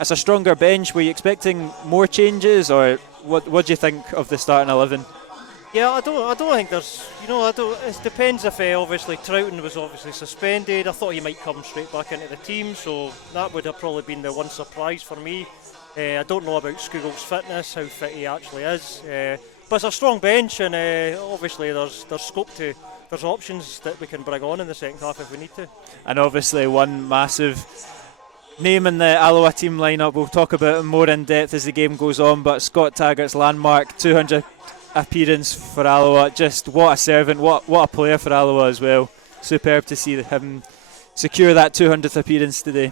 it's a stronger bench. Were you expecting more changes, or what do you think of the starting 11? Yeah, I don't think there's, I don't. It depends if obviously Troughton was obviously suspended. I thought he might come straight back into the team, so that would have probably been the one surprise for me. I don't know about Scoogle's fitness, how fit he actually is, but it's a strong bench, and obviously there's scope to. There's options that we can bring on in the second half if we need to. And obviously one massive name in the Alloa team lineup. We'll talk about him more in depth as the game goes on, but Scott Taggart's landmark 200 appearance for Alloa. Just what a servant, what a player for Alloa as well. Superb to see him secure that 200th appearance today.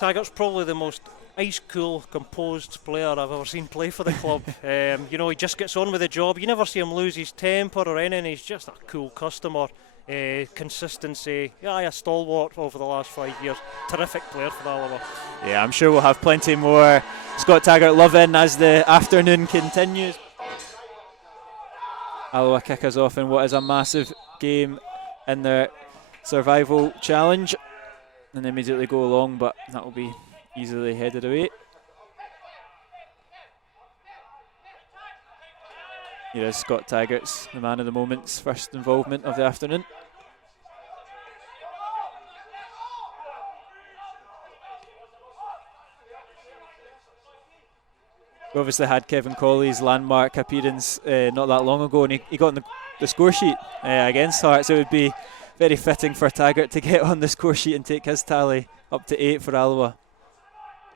Taggart's probably the most ice cool, composed player I've ever seen play for the club. He just gets on with the job. You never see him lose his temper or anything. He's just a cool customer. Consistency, a stalwart over the last 5 years. Terrific player for Alloa. Yeah, I'm sure we'll have plenty more Scott Taggart love in as the afternoon continues. Alloa kick us off in what is a massive game in their survival challenge, and immediately go along, but that will be easily headed away. Here is Scott Taggart's, the man of the moment's first involvement of the afternoon. We obviously had Kevin Colley's landmark appearance not that long ago, and he got on the score sheet against Hearts. So it would be very fitting for Taggart to get on the score sheet and take his tally up to 8 for Alloa.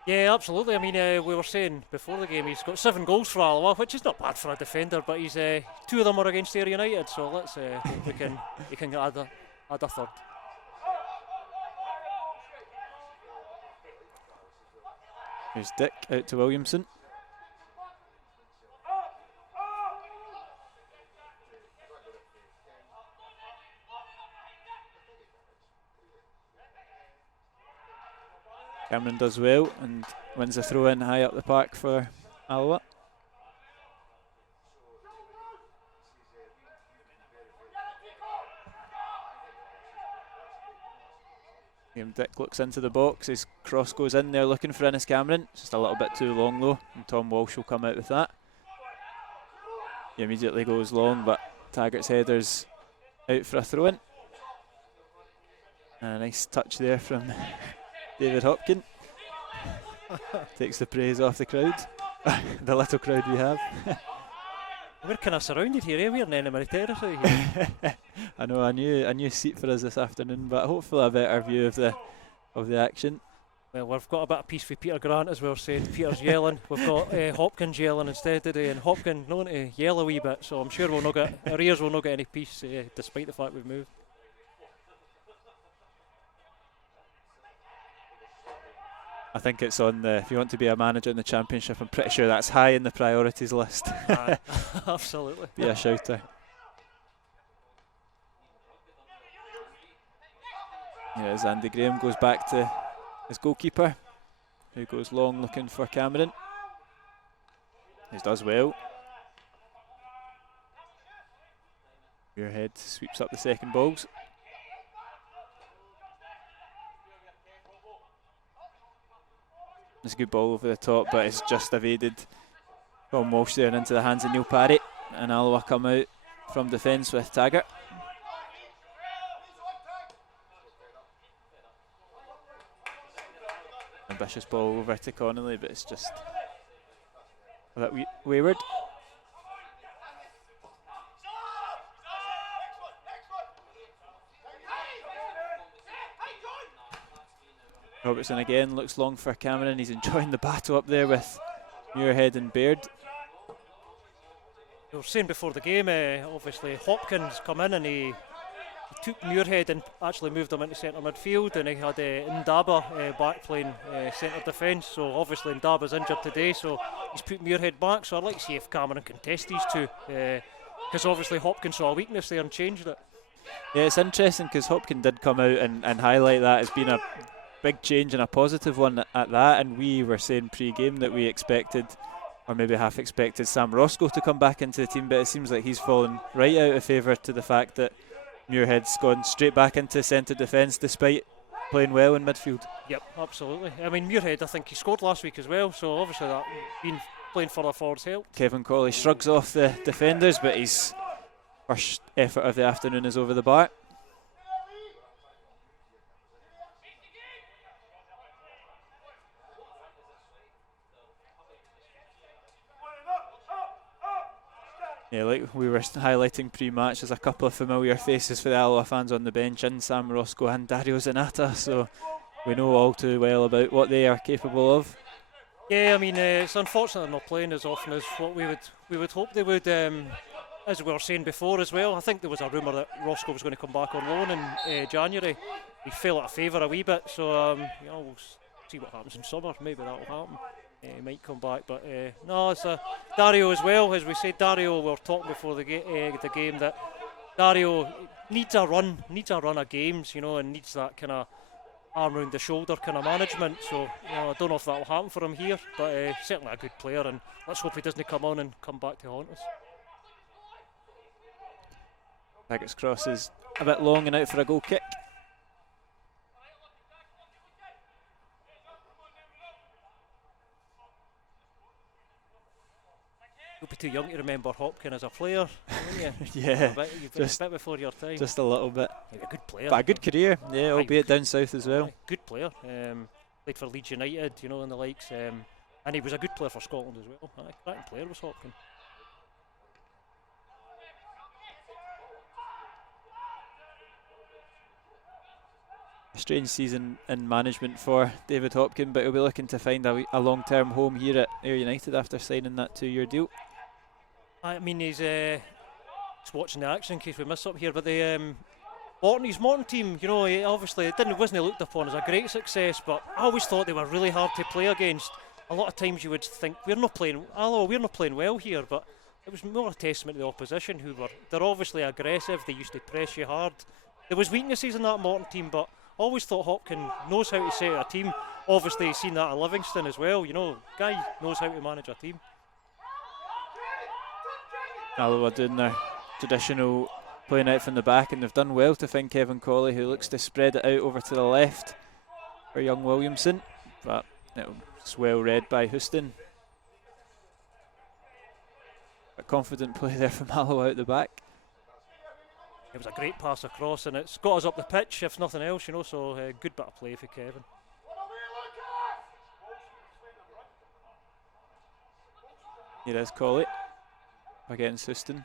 Yeah, absolutely. I mean, we were saying before the game he's got 7 goals for Alloa, which is not bad for a defender, but he's 2 of them are against Ayr United, so let's hope he can add a third. Here's Dick out to Williamson. Cameron does well and wins a throw in high up the park for Alloa. Dick looks into the box, his cross goes in there looking for Innes Cameron. Just a little bit too long though, and Tom Walsh will come out with that. He immediately goes long, but Taggart's header's out for a throw in. And a nice touch there from David Hopkin. Takes the praise off the crowd. The little crowd we have. We're kind of surrounded here, we're in enemy territory here. I know, a new seat for us this afternoon, but hopefully a better view of the action. Well, we've got a bit of peace with Peter Grant, as we were saying. Peter's yelling. We've got Hopkins yelling instead today, and Hopkins known to yell a wee bit, so I'm sure our ears will not get any peace, despite the fact we've moved. I think it's on if you want to be a manager in the Championship, I'm pretty sure that's high in the priorities list. Absolutely. Be a shouter. As Andy Graham goes back to his goalkeeper, who goes long looking for Cameron. He does well. Muirhead sweeps up the second balls. It's a good ball over the top, but it's just evaded from Walsh there and into the hands of Neil Parry. And Alloa come out from defence with Taggart. Ambitious ball over to Connolly, but it's just a bit wayward. Robertson again looks long for Cameron. He's enjoying the battle up there with Muirhead and Baird. We were saying before the game, obviously Hopkins come in and he took Muirhead and actually moved him into centre midfield, and he had Ndaba back playing centre defence. So obviously Ndaba's injured today, so he's put Muirhead back. So I'd like to see if Cameron can test these two, because obviously Hopkins saw a weakness there and changed it. Yeah, it's interesting because Hopkins did come out and highlight that as being a big change and a positive one at that, and we were saying pre-game that we expected, or maybe half expected, Sam Roscoe to come back into the team, but it seems like he's fallen right out of favour to the fact that Muirhead's gone straight back into centre defence, despite playing well in midfield. Yep, absolutely. I mean, Muirhead, I think he scored last week as well, so obviously that being playing further forwards helped. Kevin Colley shrugs off the defenders, but his first effort of the afternoon is over the bar. Yeah, like we were highlighting pre-match, there's a couple of familiar faces for the Alloa fans on the bench, in Sam Roscoe and Dario Zanata, so we know all too well about what they are capable of. Yeah, I mean, it's unfortunate they're not playing as often as what we would hope they would. As we were saying before as well, I think there was a rumour that Roscoe was going to come back on loan in January. He fell out of favour a wee bit, so we'll see what happens in summer. Maybe that will happen. He might come back, but no, it's Dario as well. As we said, Dario, we were talking before the game that Dario needs a run of games, and needs that kind of arm round the shoulder kind of management. So I don't know if that will happen for him here, but certainly a good player, and let's hope he doesn't come on and come back to haunt us. Taggart's cross is a bit long and out for a goal kick. You'll be too young to remember Hopkin as a player, won't you? Yeah, You've been a bit before your time. Just a little bit. Yeah, a good player. But a good career, yeah, albeit down south as well. Good player. Played for Leeds United, and the likes. And he was a good player for Scotland as well. Cracking player was Hopkin. A strange season in management for David Hopkin, but he'll be looking to find a long-term home here at Ayr United after signing that 2-year deal. I mean, he's just watching the action in case we miss something here, but the Morton team, he obviously wasn't looked upon as a great success, but I always thought they were really hard to play against. A lot of times you would think we're not playing well here, but it was more a testament to the opposition they're obviously aggressive. They used to press you hard. There was weaknesses in that Morton team, but always thought Hopkin knows how to set a team. Obviously, he's seen that at Livingston as well. Guy knows how to manage a team. Alloa doing their traditional playing out from the back, and they've done well to find Kevin Colley, who looks to spread it out over to the left for young Williamson, but it's well read by Houston. A confident play there from Alloa out the back. It was a great pass across, and it's got us up the pitch, if nothing else, so good bit of play for Kevin. Here is Colley against Houston.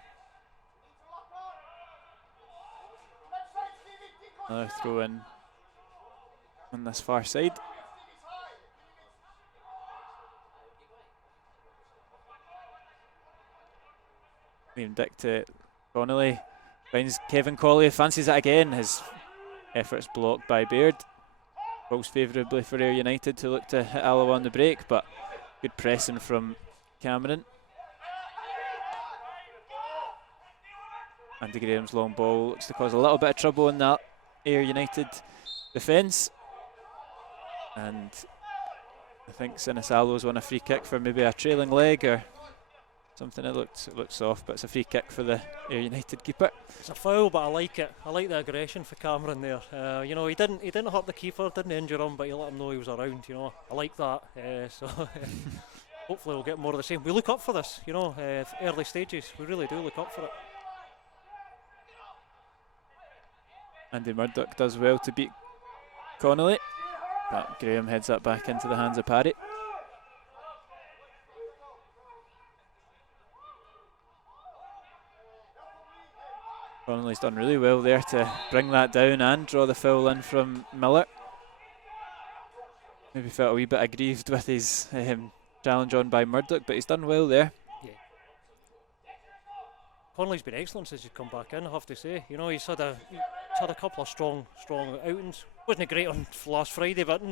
Another throw in on this far side. Liam Dick to Connolly. Finds Kevin Colley, fancies it again. His efforts blocked by Baird. Falls favourably for Ayr United to look to hit Alloa on the break, but good pressing from Cameron. Andy Graham's long ball looks to cause a little bit of trouble in that Ayr United defence. And I think Sinisalo's won a free kick for maybe a trailing leg or something. It looked soft, but it's a free kick for the Ayr United keeper. It's a foul, but I like it. I like the aggression for Cameron there. He didn't hurt the keeper, didn't injure him, but he let him know he was around. I like that. So hopefully we'll get more of the same. We look up for this. Early stages. We really do look up for it. Andy Murdoch does well to beat Connolly, but Graham heads that back into the hands of Parry. Connolly's done really well there to bring that down and draw the foul in from Miller. Maybe felt a wee bit aggrieved with his challenge on by Murdoch, but he's done well there. Yeah. Connolly's been excellent since he's come back in, I have to say. He's had a couple of strong outings. Wasn't great on last Friday, but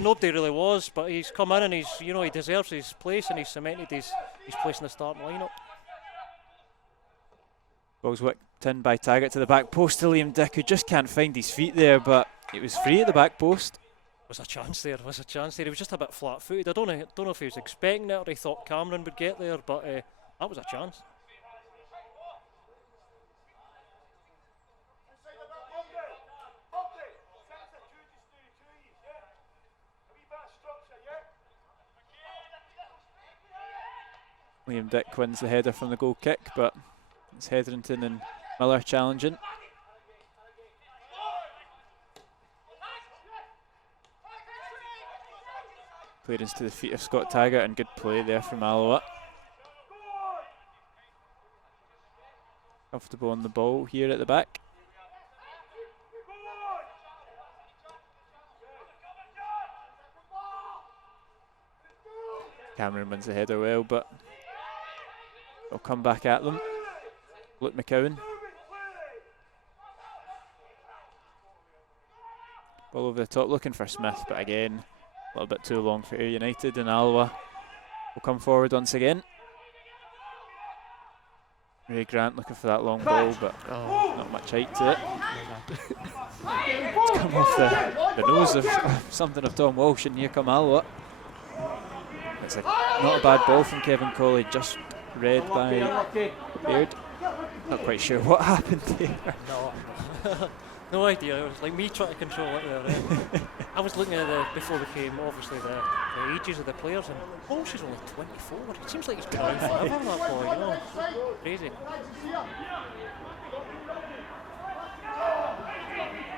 nobody really was. But he's come in and he deserves his place, and he's cemented his place in the starting lineup. Ball's whipped in by Taggart to the back post to Liam Dick, who just can't find his feet there, but it was free at the back post. Was a chance there. He was just a bit flat-footed. I don't know if he was expecting it or he thought Cameron would get there, but that was a chance. Liam Dick wins the header from the goal kick, but it's Hetherington and Miller challenging. Clearance to the feet of Scott Taggart, and good play there from Alloa. Comfortable on the ball here at the back. Cameron wins the header well, but they'll come back at them. Luke McCowan. Ball over the top, looking for Smith, but again, a little bit too long for Ayr United, and Alloa will come forward once again. Ray Grant looking for that long ball, but not much height to it. It's come off the nose of something of Tom Walsh, and here come Alloa. It's not a bad ball from Kevin Colley, just read by Baird. Not quite sure what happened there. No idea. It was like me trying to control it there. I was looking at before we came, obviously the ages of the players, and Walsh is only 24. It seems like he's been around forever, that boy, you know. Crazy.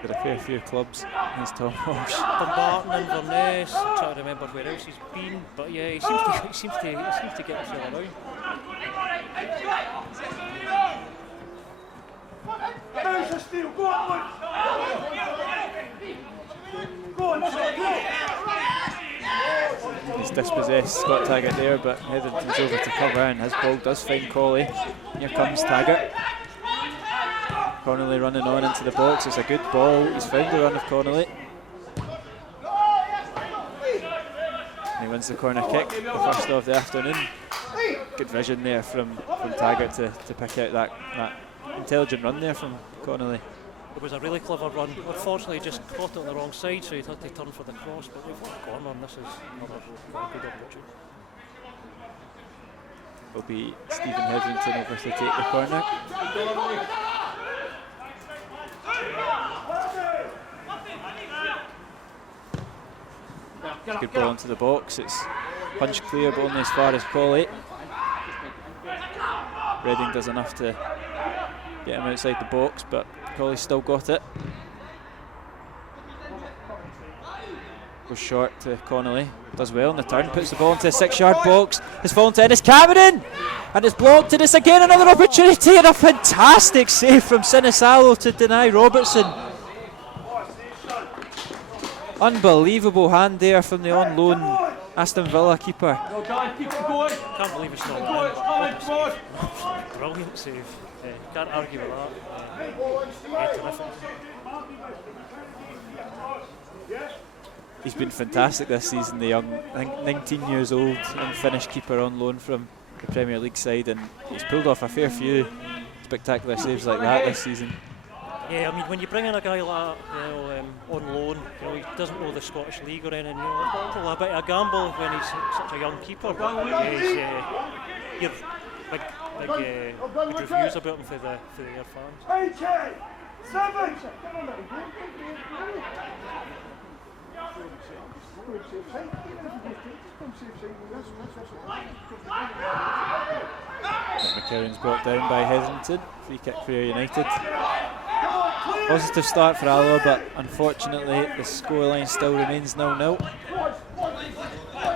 Got a fair few clubs, as Tom Walsh. Dumbarton and Inverness. I'm trying to remember where else he's been, but yeah, he seems to get himself around. He's dispossessed Scott Taggart there, but Hetherington's over to cover, and his ball does find Colley. Here comes Taggart. Connolly running on into the box. It's a good ball. He's found the run of Connolly. And he wins the corner kick, the first of the afternoon. Good vision there from Taggart to pick out that intelligent run there from Connolly. It was a really clever run. Unfortunately, just caught it on the wrong side, so he had to turn for the cross. But we've got a corner, and this is another good opportunity. Will be Stephen Hetherington over to take the corner. Good ball into the box. It's punch clear, but only as far as Colley. Reading does enough to get him outside the box, but Colley's still got it. Goes short to Connolly. Does well in the turn, puts the ball into the 6-yard box. Has fallen to Ennis Cameron, and it's blocked, and it's again another opportunity, and a fantastic save from Sinisalo to deny Robertson. Unbelievable hand there from the on loan Aston Villa keeper. Can't believe it's not in. Brilliant save. Can't argue with that. Terrific. He's been fantastic this season, the young, I think 19 years old, and Finnish keeper on loan from the Premier League side, and he's pulled off a fair few spectacular saves like that this season. Yeah, I mean, when you bring in a guy like that, on loan, he doesn't know the Scottish League or anything, it's probably a bit of a gamble when he's such a young keeper. You've big reviews about him for the Ayr fans. McCarron's brought down by Hetherington. Free kick for Ayr United. Positive start for Alloa, but unfortunately the scoreline still remains 0-0.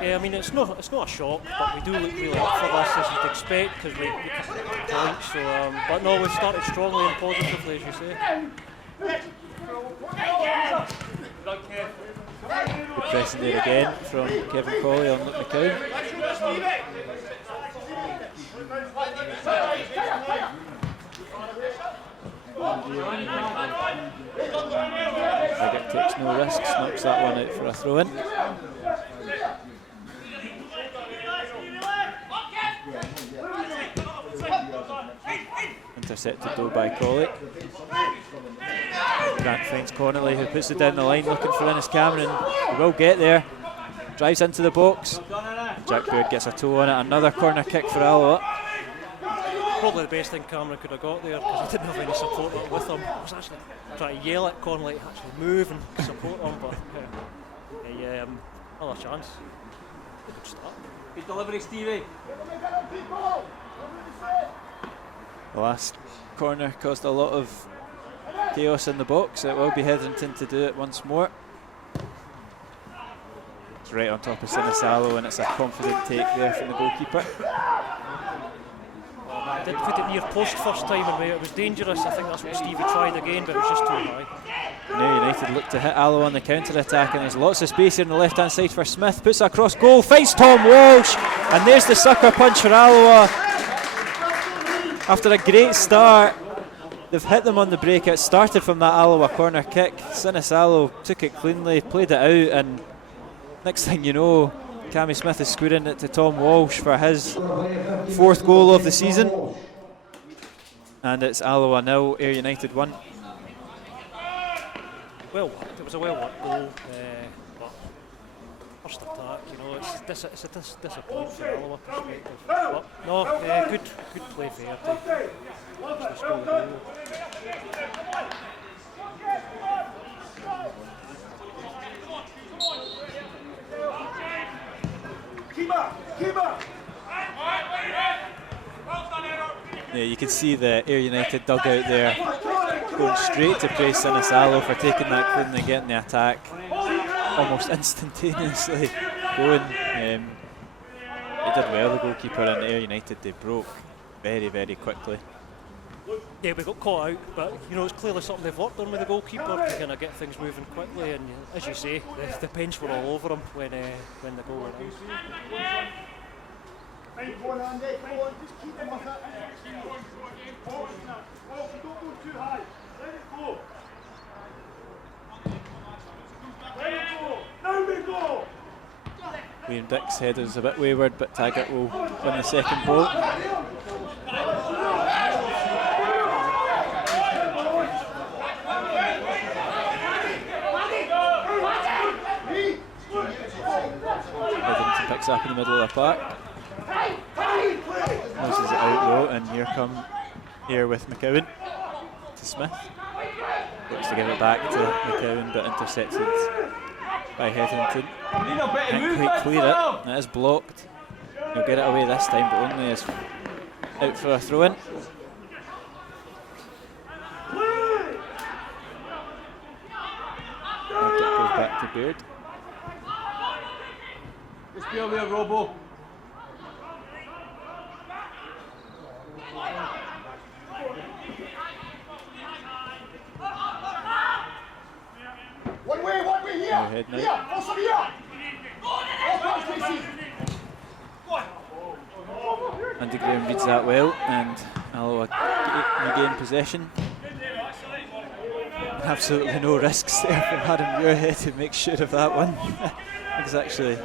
Yeah, I mean it's not a shock, but we do look really up for this, as you'd expect, because we kept points. So, but no, we've started strongly and positively, as you say. Good pressing there again from Kevin Colley on Luke McCowan. Taggart takes no risks, knocks that one out for a throw-in. Intercepted though by Colley. Grant finds Connolly, who puts it down the line looking for Ennis Cameron. He will get there. Drives into the box. Jack Baird gets a toe on it. Another corner kick for Alloa. Probably the best thing Cameron could have got there, because he didn't have any support with him. I was actually trying to yell at Connolly to actually move and support him, but another chance. Good start. Good delivery, Stevie. The last corner caused a lot of chaos in the box. It will be Hetherington to do it once more. It's right on top of Sinisalo, and it's a confident take there from the goalkeeper. I did put it near post first time, and it was dangerous. I think that's what Stevie tried again, but it was just too high. Now United look to hit Alloa on the counter-attack, and there's lots of space here on the left-hand side for Smith. Puts it across goal, finds Tom Walsh, and there's the sucker punch for Alloa. After a great start, they've hit them on the break. It started from that Alloa corner kick. Sinisalo took it cleanly, played it out, and next thing you know, Cammy Smith is squaring it to Tom Walsh for his 4th goal of the season. And it's Alloa 0, Ayr United 1. Well worked. It was a well worked goal. But first attack, you know, it's a disappointment from Alloa perspective. But no, good play for Ayr to actually score the goal. Yeah, you can see the Ayr United dugout there going straight to praise Sinisalo for taking that cleanly, getting the attack almost instantaneously going. He did well, the goalkeeper, and Ayr United, they broke very, very quickly. Yeah, we got caught out, but you know, it's clearly something they've worked on with the goalkeeper to kind of get things moving quickly. And as you say, the bench were all over him when the goal went in. Go on, Andy, go on, just keep him with it. Don't go too high. Let it go. Let it go. Now we go. Liam Dick's header is a bit wayward, but Taggart will win the second ball. Hetherington picks up in the middle of the park. Noses it out low, and here come Ayr with McCowan to Smith. Looks to give it back to McCowan, but intercepted by Hetherington. Can't quite clear it. It is blocked. He'll get it away this time, but only as out for a throw-in. And it goes back to Beard. Just be aware, Robo. One way here. Ahead now. Here, also here. Andy Graham reads that well, and Alloa regain possession. Absolutely no risks there from Adam Muirhead to make sure of that one. He's actually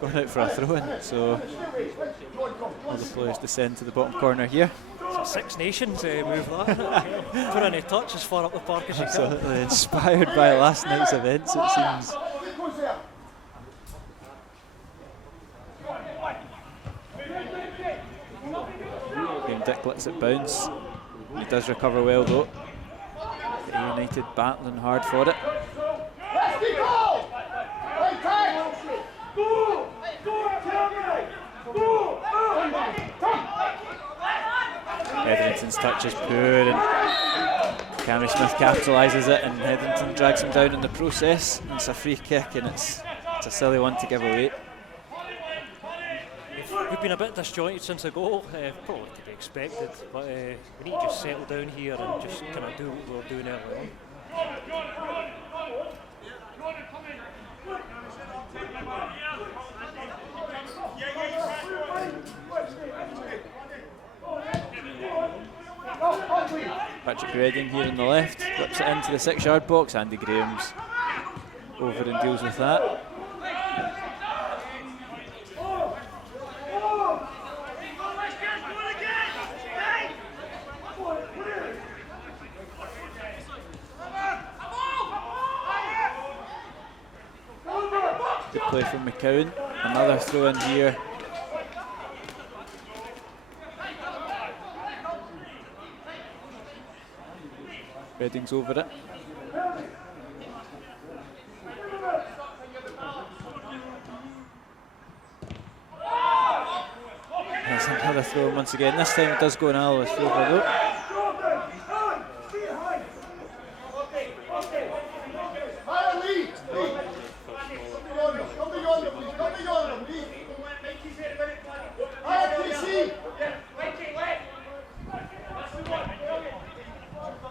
going out for a throw-in, so all the players descend to the bottom corner here. It's a Six Nations move that. Put any touch as far up the park as you can. Absolutely inspired by last night's events, it seems. Liam Dick lets it bounce. He does recover well though. Ayr United battling hard for it. Hetherington's touch is poor, and Cammy Smith capitalises it, and Hetherington drags him down in the process. And it's a free kick, and it's a silly one to give away. We've been a bit disjointed since the goal, probably to be expected, but we need to just settle down here and just kind of do what we were doing earlier on. Patrick Redding here on the left, flips it into the 6-yard box. Andy Graham's over and deals with that. Good play from McCowan. Another throw in here. Redding's over it. another throw once again. This time it does go in Alloa's favour though.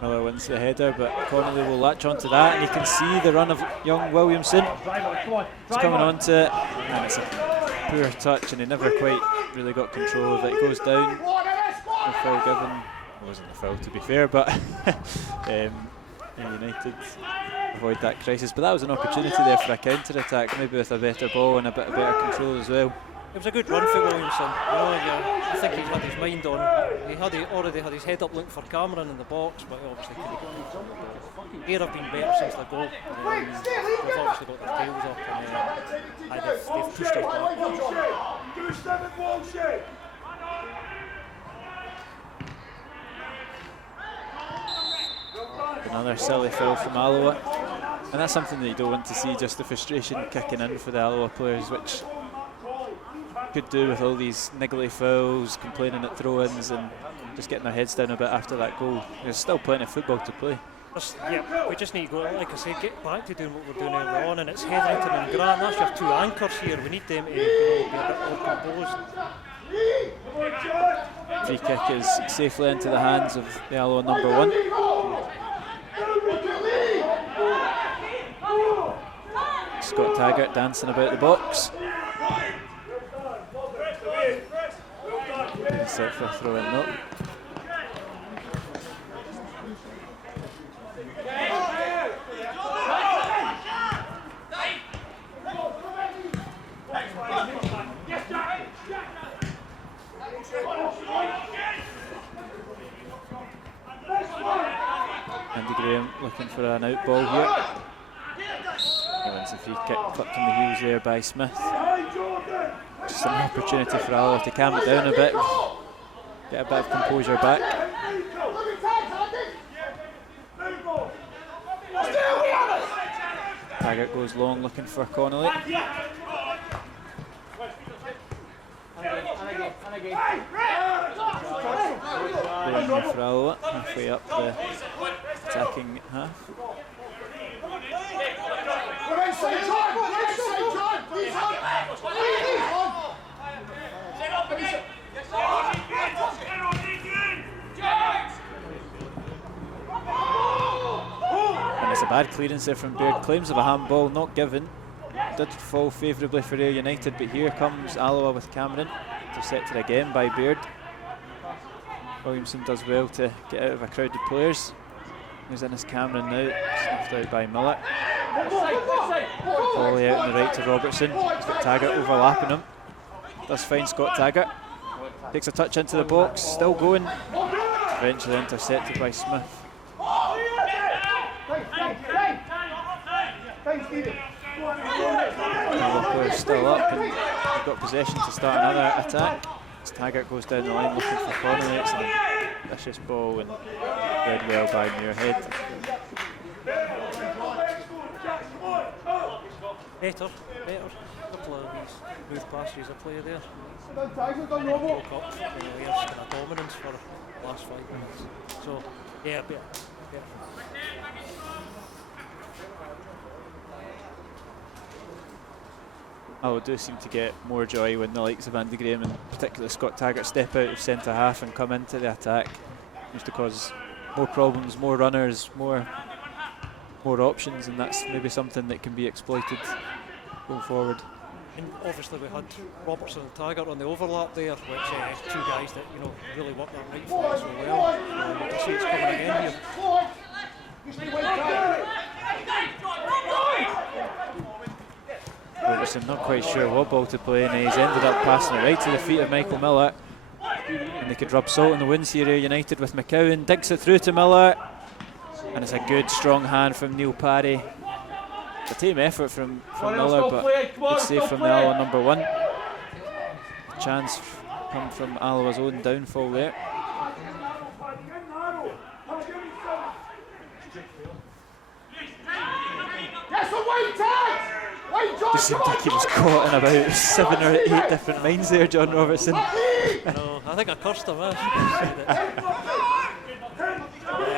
Miller wins the header, but Connolly will latch onto that, and you can see the run of young Williamson. He's coming onto it, and it's a poor touch, and he never quite really got control of it. It goes down. No foul given. It wasn't a foul, to be fair, but United avoid that crisis. But that was an opportunity there for a counter-attack, maybe with a better ball and a bit of better control as well. It was a good run for Williamson. I think he's had his mind on. He already had his head up looking for Cameron in the box, but he obviously couldn't get it. Here have been better since the goal. They've obviously got their tails up and they've pushed it back. Another silly foul from Alloa, and that's something that you don't want to see, just the frustration kicking in for the Alloa players, which could do with all these niggly fouls, complaining at throw-ins and just getting their heads down a bit after that goal. There's still plenty of football to play. We just need to go, like I say, get back to doing what we're doing earlier on, and it's Hetherington and Grant. That's your two anchors here. We need them to be a bit more composed. Free kick is safely into the hands of the Alloa number 1. Scott Taggart dancing about the box. Set for a throw in though. Andy Graham looking for an out ball here. He wins the free kick, clipped on the heels there by Smith. Just an opportunity for Alloa to calm it down a bit, get a bit of composure back. Taggart goes long looking for Connolly. Playing for Alloa, halfway up the attacking half. And it's a bad clearance there from Baird. Claims of a handball, not given. Did fall favourably for Ayr United, but here comes Alloa with Cameron, intercepted again by Baird. Williamson does well to get out of a crowded players. He's in his Cameron now, snuffed out by Miller. Volley out on the right to Robertson. He's got Taggart overlapping him. Does find Scott Taggart. Takes a touch into the box, still going. Eventually intercepted by Smith. Alloa players still up, and they've got possession to start another attack. As Taggart goes down the line looking for Connolly. It's a vicious ball and read well by Muirhead. Better. A couple of these smooth passes a player there. Broke up Ayer's kind of dominance for the last 5 minutes. So, yeah, better. Alloa do seem to get more joy when the likes of Andy Graham and particularly Scott Taggart step out of centre half and come into the attack. Used to cause more problems, more runners, more options, and that's maybe something that can be exploited going forward. And obviously we had Robertson and Taggart on the overlap there, which two guys that really worked that right foot so well. You can see it's coming again here. Robertson not quite sure what ball to play, and he's ended up passing it right to the feet of Michael Miller. And they could rub salt in the wounds here, United, with McCowan. Digs it through to Miller, and it's a good strong hand from Neil Parry. It's a team effort from Miller, but good save from the Alloa number 1. A chance come from Alloa's own downfall there. Yes, away, Tag! Wait, Just seemed like he was caught in about 7 or 8 different minds there, John Robertson. No, I think I cursed him.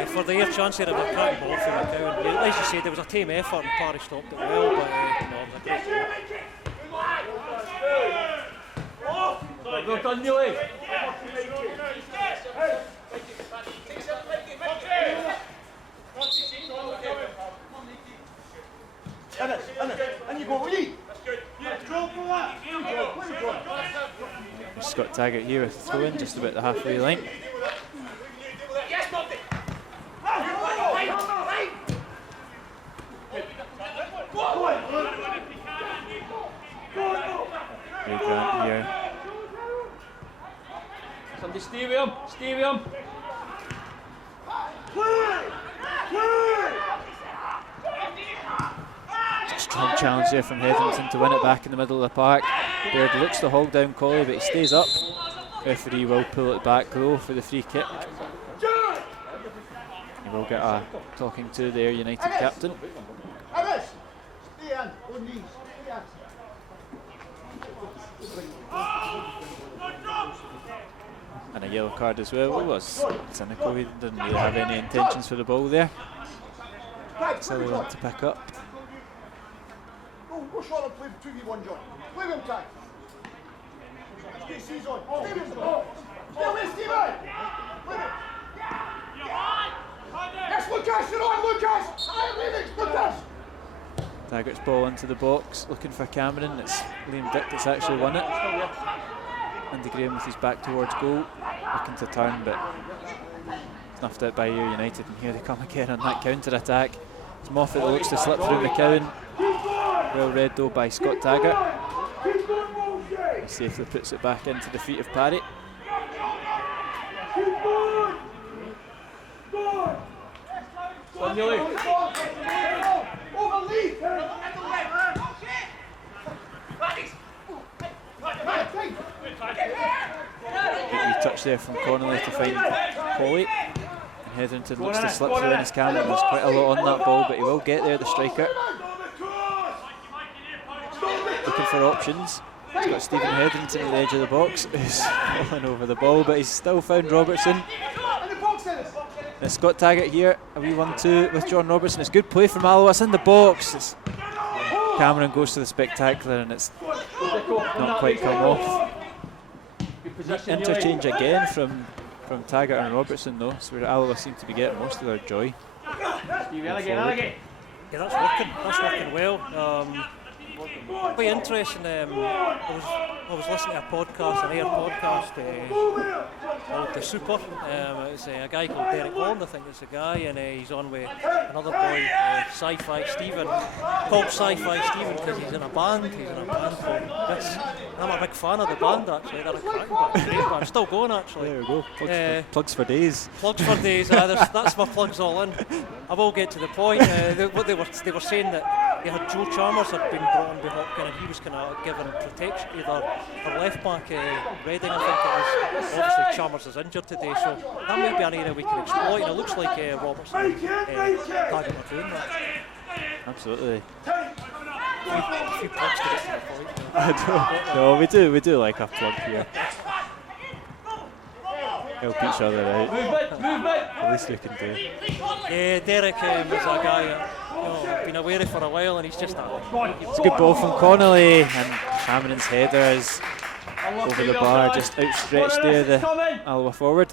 For the air chance here of a crack ball for McCowan. As you said, there was a team effort and Parry stopped it well, but no, it was a great goal. Well done, Neely. And you go, Lee. Scott Taggart here with the throw in just about the halfway line. Ray Grant here. Somebody stay with him. Stay with him. Strong challenge there from Hetherington to win it back in the middle of the park. Baird looks to hold down Colley, but he stays up. Referee will pull it back though for the free kick. He will get a talking to their United captain. And a yellow card as well. It was cynical, he didn't really have any intentions for the ball there. So they want to pick up. Go short and play 2v1, John. Play with him, Tag. Stay on. Stay with him. Stay with Steve. Yes, Lucas, you're on, Lucas. Lucas. Taggart's ball into the box, looking for Cameron. It's Liam Dick that's actually won it. Andy Graham with his back towards goal, looking to turn, but snuffed out by Ayr United. And here they come again on that counter attack. It's Moffat that looks to slip through McCowan. Well read though by Scott Taggart. He safely puts it back into the feet of Parry. Good touch there from Connolly to find Colley. And Hetherington looks to slip through in his Cameron. There's quite a lot on that ball, but he will get there, the striker. Looking for options. He's got Stephen Hetherington at the edge of the box, who's falling over the ball, but he's still found Robertson. And Scott Taggart here, a wee 1-2 with John Robertson. It's good play from Alloa, it's in the box. Cameron goes to the spectacular and it's not quite come off. Interchange again from Taggart and Robertson though, so where Alloa seem to be getting most of their joy. Yeah, that's working well. Quite interesting. I was listening to a podcast, an Ayr podcast called The Super. It's a guy called Derek Horn, I think it's a guy, and he's on with another boy, Sci-Fi Stephen, called Sci-Fi Stephen because he's in a band. He's in a band called Bits. I'm a big fan of the band actually. They're a crack band, great band, still going actually. There we go. Plugs for days. Plugs for days. That's my plugs all in. I will get to the point. What they were saying that they had Joe Chalmers had been brought on by Hopkin and he was kind of given protection, either a left back, Reading I think it was. Obviously Chalmers is injured today, so that might be an area we can exploit, and it looks like Robertson Taggart are doing that. Absolutely. A few plugs to get to the point. No, we do like a plug here. Help each other out. Move it. At least we can do. Yeah, Derek is a guy that I've been aware of for a while, and he's just It's a good ball from Connolly, and Cameron's header is over the bar, just outstretched there, the Alloa forward.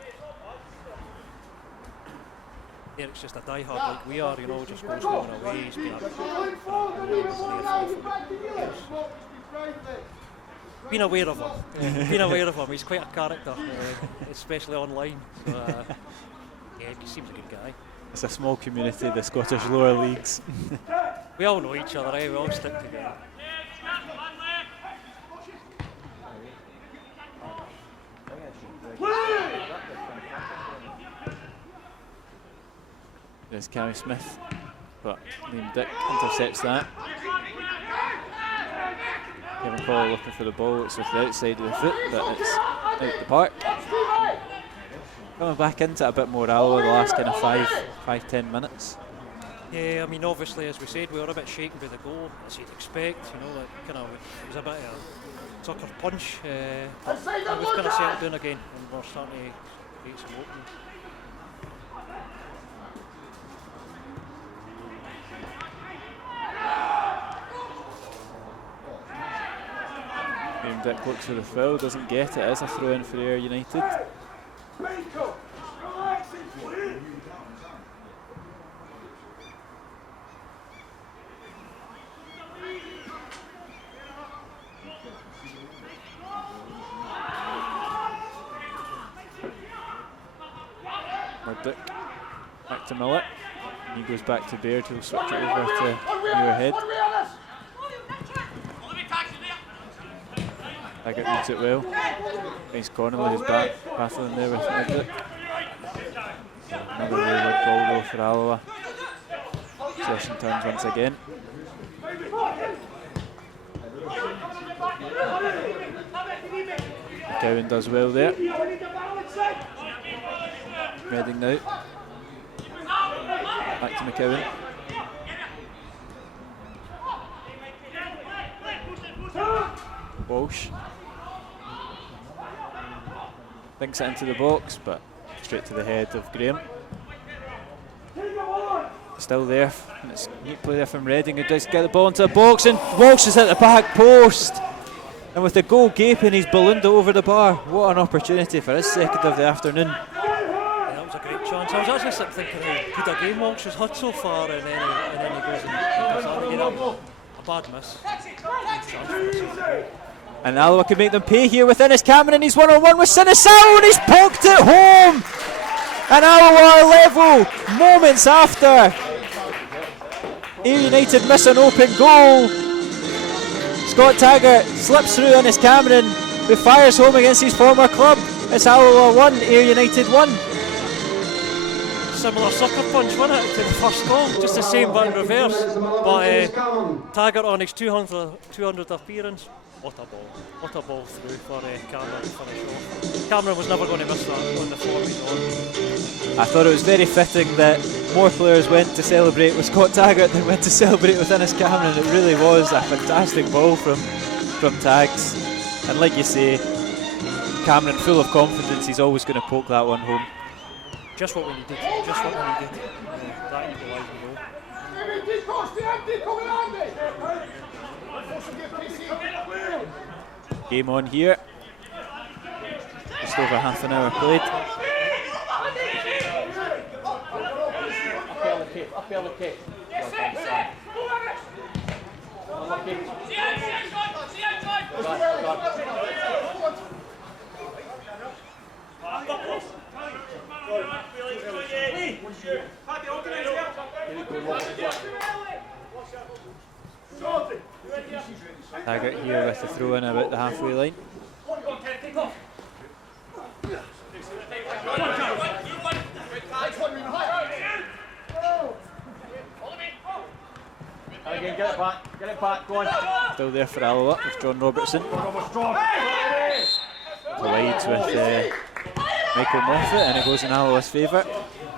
Derek's just a diehard like we are, just goes going away. He's been aware of him. He's quite a character, especially online. So, yeah, he seems a good guy. It's a small community, the Scottish lower leagues. We all know each other, we all stick together. There's Cammy Smith, but Liam Dick intercepts that. Kevin Colley looking for the ball, it's with the outside of the foot, but it's out the park. Coming back into it a bit more Alloa the last kind of 5-10 minutes. Yeah, I mean, obviously, as we said, we were a bit shaken by the goal, as you'd expect. You know, like kind of it was a bit of a sucker punch. But it was kind of settled down again, and we're starting to create some opening. Dick looks for the foul, doesn't get it. It is a throw in for Ayr United. Dick back to Millett, and he goes back to Baird, who'll switch it over to Muirhead. Taggart reads it well. Nice Connolly, who's back, battling there with Middick. Another wayward ball though for Alloa. Possession turns once again. McCowan does well there. Reading now. Back to McCowan. Walsh thinks it into the box, but straight to the head of Graham. Still there, and it's neat play there from Reading, who does get the ball into the box, and Walsh is at the back post. And with the goal gaping, he's ballooned it over the bar. What an opportunity for his second of the afternoon. Yeah, that was a great chance. I was actually sitting thinking how good a game Walsh has had so far, and then he goes and does that again. A bad miss. And Alloa can make them pay here with Ennis Cameron. He's one-on-one with Sinisau, and he's poked it home. And Alloa are level moments after. Ayr United miss an open goal. Scott Taggart slips through Ennis Cameron, who fires home against his former club. It's Alloa 1, Ayr United 1. Similar sucker punch, wasn't it, to the first goal? Just the same but in reverse. But Taggart on his 200th appearance. What a ball through for Cameron to finish off. Cameron was never going to miss that on the form he's on. I thought it was very fitting that more players went to celebrate with Scott Taggart than went to celebrate with Ennis Cameron. It really was a fantastic ball from Tags. And like you say, Cameron full of confidence, he's always going to poke that one home. Just what we needed, just what we needed. That equalising goal. Game on here. Just over half an hour played. Up the kick. Taggart here with the throw in about the halfway line. Again, get it back, go on. Still there for Alloa with John Robertson. Collides with Michael Moffat, and it goes in Alloa's favour.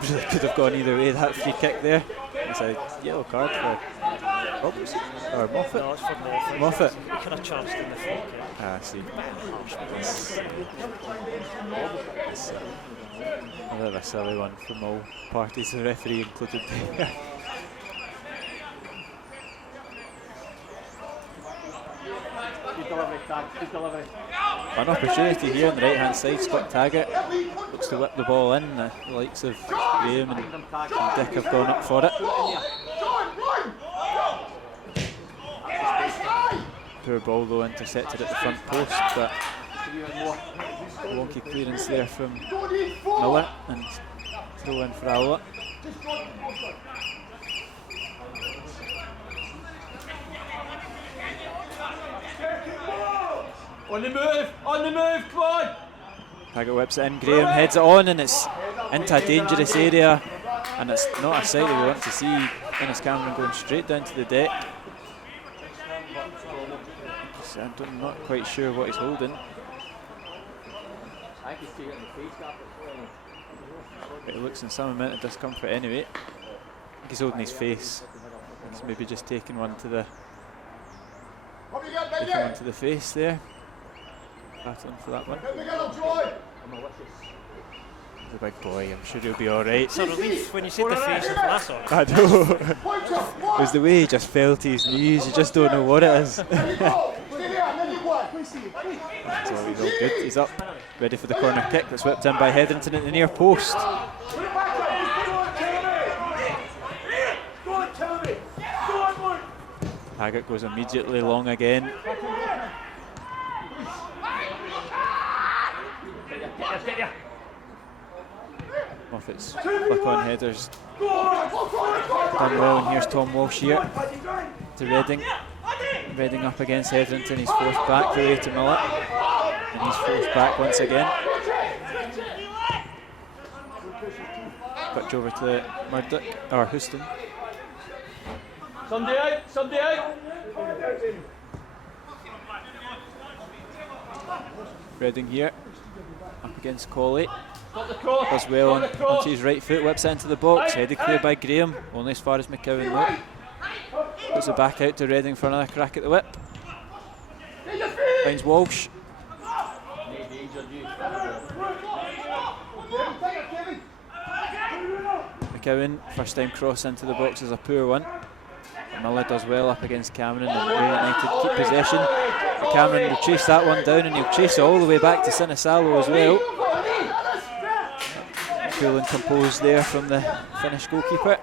Really could have gone either way, that free kick there. It's a yellow card for Robertson or Moffat. No, it's for Moffat. Moffat. He could have charged in the free kick. Ah, I see. A bit of a silly one from all parties, the referee included there. Good delivery. An opportunity here on the right hand side. Scott Taggart looks to whip the ball in. The likes of Graham and Dick have gone up for it. Poor ball though, intercepted at the front post, but wonky clearance there from Miller, and throw in for Alloa. On the move, come on! Taggart whips it in, Graham heads it on, and it's into a dangerous area, and it's not a sight that we want to see. Ennis Cameron going straight down to the deck. I'm not quite sure what he's holding. It looks in some amount of discomfort anyway. He's holding his face. He's maybe just taking one to the face there. Pat on for that one. The big boy, I'm sure he'll be alright. It's a relief when you see the face of Lasso. I know. It was the way he just fell to his knees, you just don't know what it is. So he's all good, he's up, ready for the corner kick that's whipped in by Hetherington at the near post. Taggart goes immediately long again. Moffat's flick on headers done well, and here's Tom Walsh here to Reading. Reading up against Hetherington, he's forced back the way to Miller, and he's forced back once again. Touch over to Murdoch, or Houston. Somebody out, somebody out. Reading here, up against Colley. Got the cross. Does well onto his right foot, whips into the box, headed clear by Graham, only as far as McCowan though. Puts it back out to Reading for another crack at the whip. Finds Walsh. McCowan, first time cross into the box is a poor one. Miller does well up against Cameron, and United keep possession. Cameron will chase that one down, and he'll chase it all the way back to Sinisalo as well. Cool and composed there from the Finnish goalkeeper.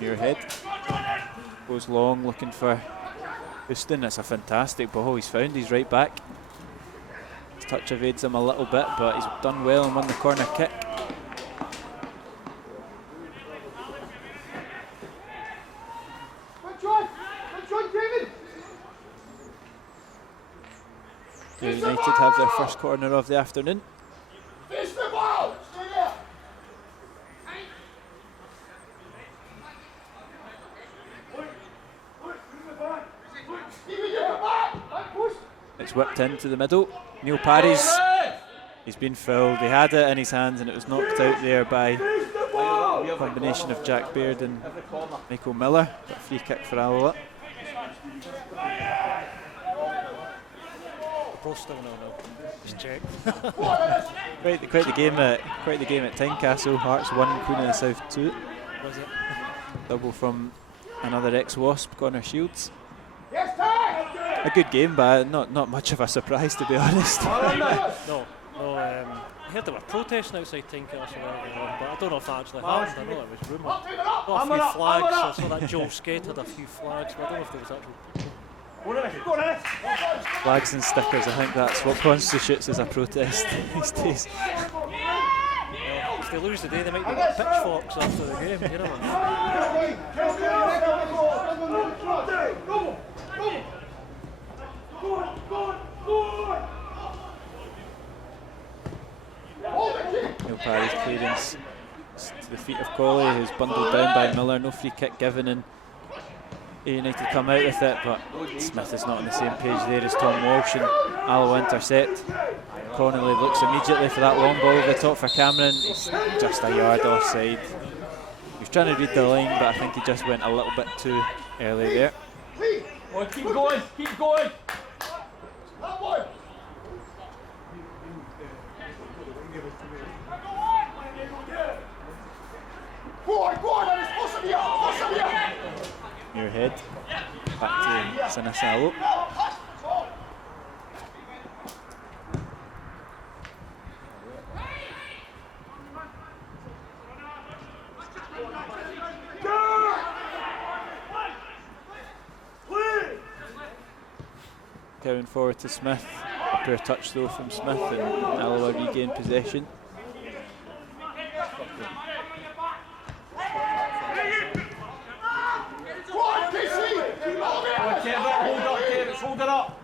Muirhead goes long looking for Houston. It's a fantastic ball he's found. He's right back. His touch evades him a little bit, but he's done well and won the corner kick. United have their first corner of the afternoon. It's whipped into the middle. Neil Parry's, he's been fouled. He had it in his hands and it was knocked out there by a combination of Jack Baird and Michael Miller. But a free kick for Alloa. Still no. Just check. Quite the game at Tynecastle. Hearts 1, Queen of the South 2. Was it? Double from another ex-Wasp, Connor Shields. A good game, but not much of a surprise, to be honest. No. I heard there were protesting outside Tynecastle earlier on, but I don't know if that actually happened. I know it was rumoured. Got a few flags. I saw that Joel Skate had a few flags, but I don't know if there was actual. Flags and stickers, I think that's what constitutes as a protest these days. If they lose the day, they might be like pitchforks after the game, you know. Neil Parry's clearance to the feet of Colley, who's bundled down by Miller. No free kick given, and United come out with it, but Smith is not on the same page there as Tom Walsh, and Alloa intercept. Connolly looks immediately for that long ball over the top for Cameron. He's just a yard offside. He was trying to read the line, but I think he just went a little bit too early there. Oh, keep going, keep going. Muirhead back to Sinisalo. Cowan forward to Smith. A poor touch though from Smith, and Alloa regain possession. Hold it up,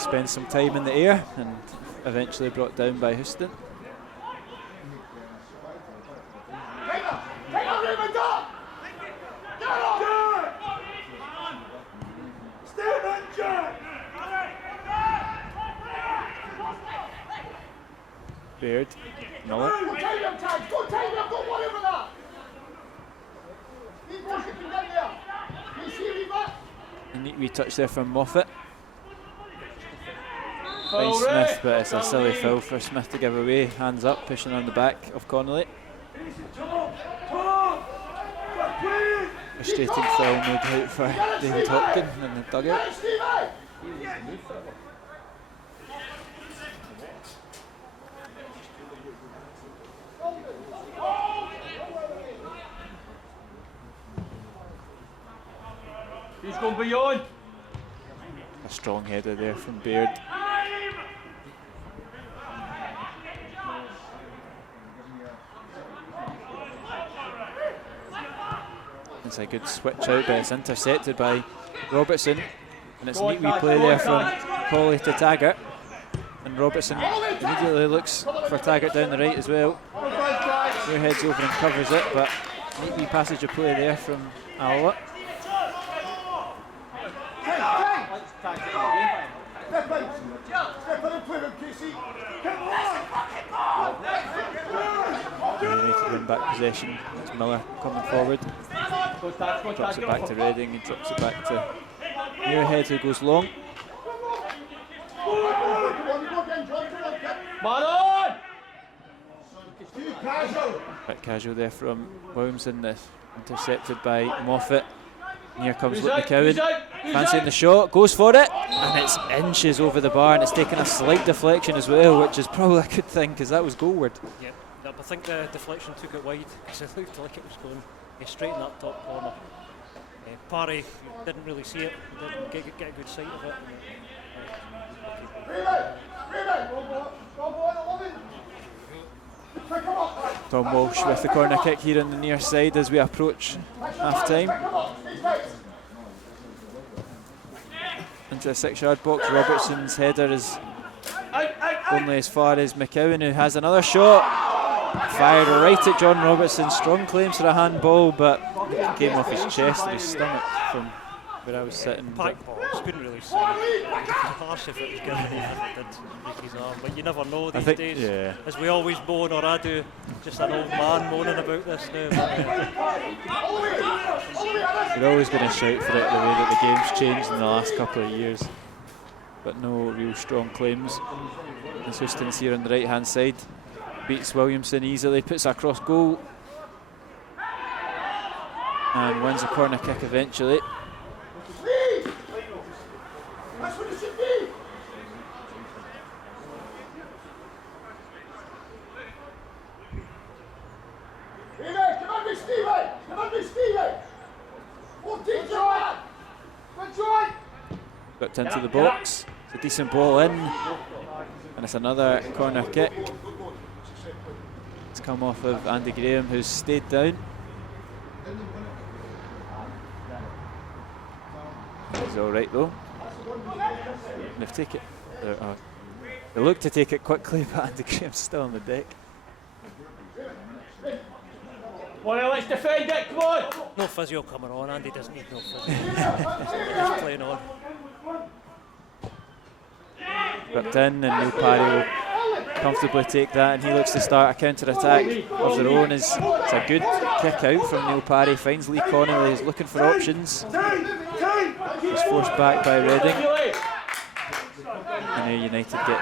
spends some time in the air and eventually brought down by Houston. Baird, Miller. Go take them, Tags! Go take them! Don't worry about that! Keep pushing, you can get there! Can you see me back? A neat wee touch there from Moffat. Foul, Finds Ray. Smith, but it's a silly foul for Smith to give away. Hands up, pushing on the back of Connolly. Frustrating foul, no doubt, for David Hopkin in the dugout. Hey, Stevie! He's going beyond. A strong header there from Baird. It's a good switch out, but it's intercepted by Robertson. And it's a neat wee play there from Pauly to Taggart. And Robertson immediately looks for Taggart down the right as well. Muirheads over and covers it, but neat wee passage of play there from Alloa. United win back possession. It's Miller coming forward. Drops it back to Reading and drops it back to Muirhead, who goes long. Man on! Bit casual there from Williamson, intercepted by Moffat. And here comes Luke McCowan, fancying the shot, goes for it, and it's inches over the bar, and it's taken a slight deflection as well, which is probably a good thing because that was goalward. Yep, I think the deflection took it wide because it looked like it was going straight in that top corner. Parry didn't really see it, didn't get a good sight of it. Tom Walsh with the corner kick here on the near side as we approach half time. Into the 6-yard box. Robertson's header is only as far as McCowan, who has another shot. Fired right at John Robertson. Strong claims for a handball, but it came off his chest or his stomach from where I was sitting. Pack box, couldn't really see it. It'd be harsh if it was given if it did break his arm, but you never know these days. Yeah. As we always moan, or I do, just an old man moaning about this now. You're always going to shout for it the way that the game's changed in the last couple of years, but no real strong claims. And Houston's here on the right hand side, beats Williamson easily, puts a cross goal and wins a corner kick eventually. That's what it should be! Come on, Stevie! Come on, Stevie! 14, Joy! Good Joy! Got into the box, it's a decent ball in, and it's another corner kick. It's come off of Andy Graham, who's stayed down. He's alright though. They've taken it. They look to take it quickly, but Andy Graham's still on the deck. Well, let's defend it, come on! No physio coming on, Andy doesn't need no physio. He's playing on. Ripped in, and Neil Parry will comfortably take that, and he looks to start a counter-attack of their own. It's a good kick out from Neil Parry, finds Lee Connolly, he's looking for options. He's forced back by Reading. And now United get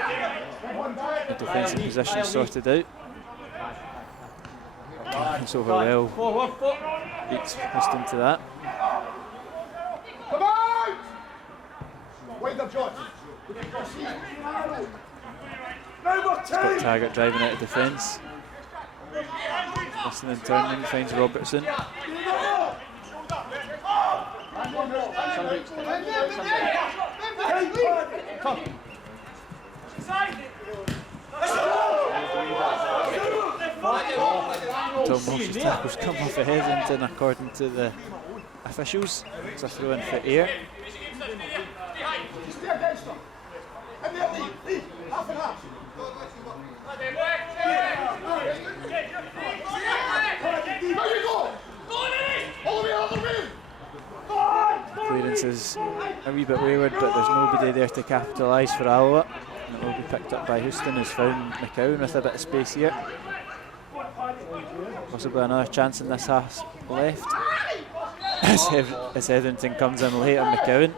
the defensive position sorted out. It's over well. Beats Houston to that. Come on! Wind up, John. It's got Taggart driving out of defence. Listening and turning, finds Robertson. Tom Walsh's tackles come off the head, and according to the officials, it's a throw in for air. Clearance is a wee bit wayward, but there's nobody there to capitalise for Alloa. And it will be picked up by Houston, who's found McCowan with a bit of space here. Possibly another chance in this half left. As Hetherington comes in late on McCowan.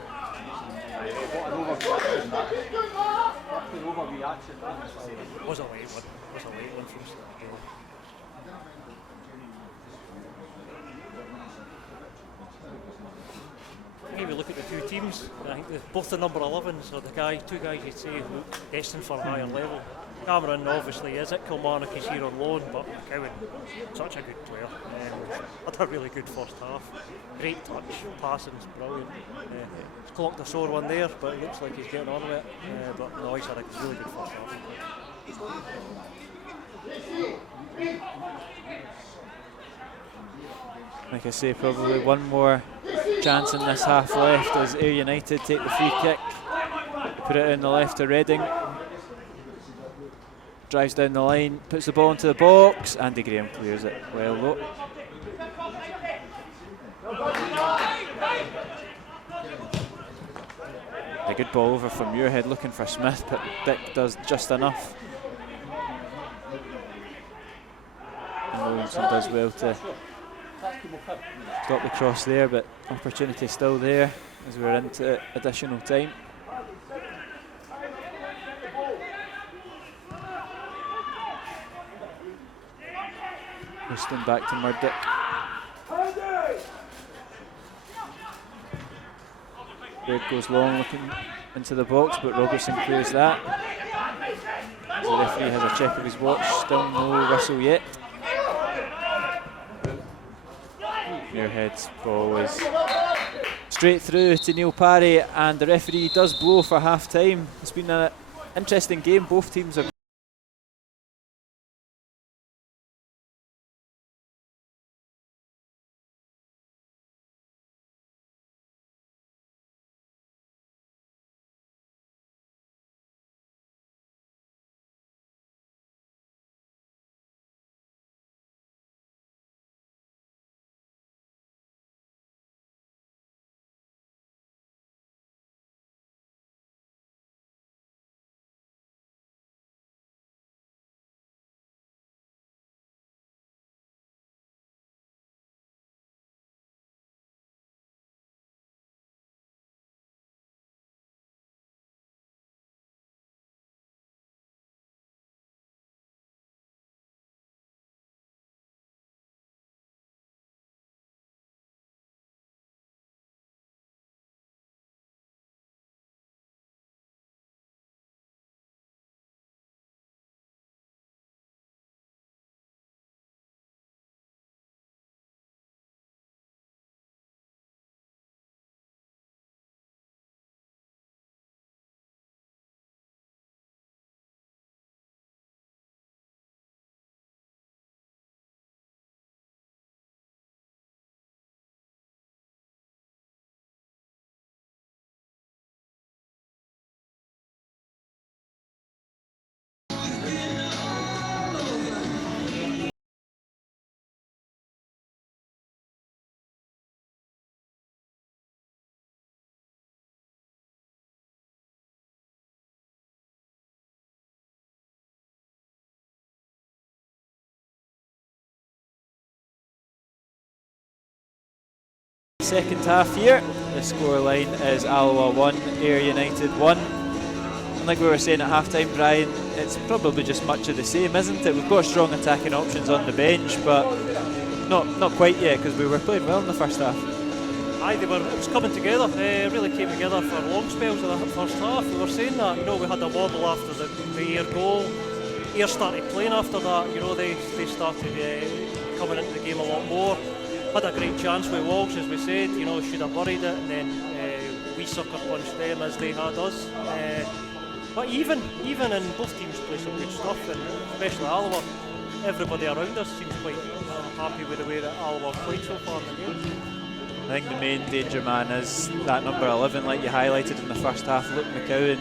Was a late one from Scotland. Maybe look at the two teams. I think both the number 11s are two guys you'd say who destined for a higher level. Cameron obviously is at Kilmarnock, he's here on loan, but McCowan, such a good player. Had a really good first half. Great touch, passing's brilliant. He's clocked a sore one there, but it looks like he's getting on with it. But no, he's had a really good first half. Like I say, probably one more chance in this half left as Ayr United take the free kick. Put it in the left to Reading. Drives down the line, puts the ball into the box. Andy Graham clears it well though. A good ball over from Muirhead looking for Smith, but Dick does just enough. And Williamson does well to stop the cross there, but opportunity still there as we're into additional time. Houston back to Murdoch. Baird goes long looking into the box, but Robertson clears that. As the referee has a check of his watch, still no whistle yet. Muirhead's ball is straight through to Neil Parry, and the referee does blow for half time. It's been an interesting game, both teams have second half here. The scoreline is Alloa 1, Ayr United 1. And like we were saying at half time, Brian, it's probably just much of the same, isn't it? We've got strong attacking options on the bench, but not quite yet, because we were playing well in the first half. Aye, it was coming together, really came together for long spells of the first half. We were saying that, we had a wobble after the Ayr goal. Ayr started playing after that, they started coming into the game a lot more. Had a great chance with Walsh, as we said, should have buried it, and then we sucker punched them as they had us. But even in both teams play some good stuff, and especially Alloa, everybody around us seems quite happy with the way that Alloa have played so far in the game. I think the main danger man is that number 11, like you highlighted in the first half, Luke McCowan.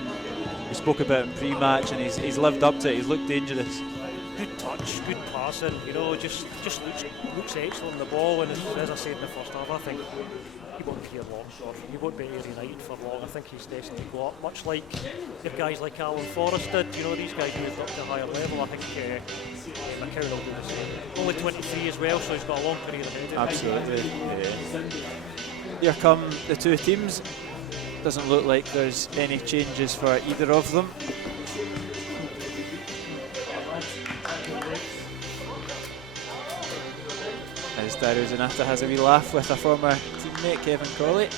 We spoke about him pre-match, and he's lived up to it. He's looked dangerous. Good touch, good passing, you know, just looks excellent on the ball. And as I said in the first half, I think he won't be here long. He won't be here United for long. I think he's destined to go up, much like the guys like Alan Forrest did. You know, these guys moved up to a higher level. I think McCown will do the same. Only 23 as well, so he's got a long career ahead of him. Absolutely. Yeah. Here come the two teams. Doesn't look like there's any changes for either of them. As Dario Zanata has a wee laugh with a former teammate, Kevin Cawley.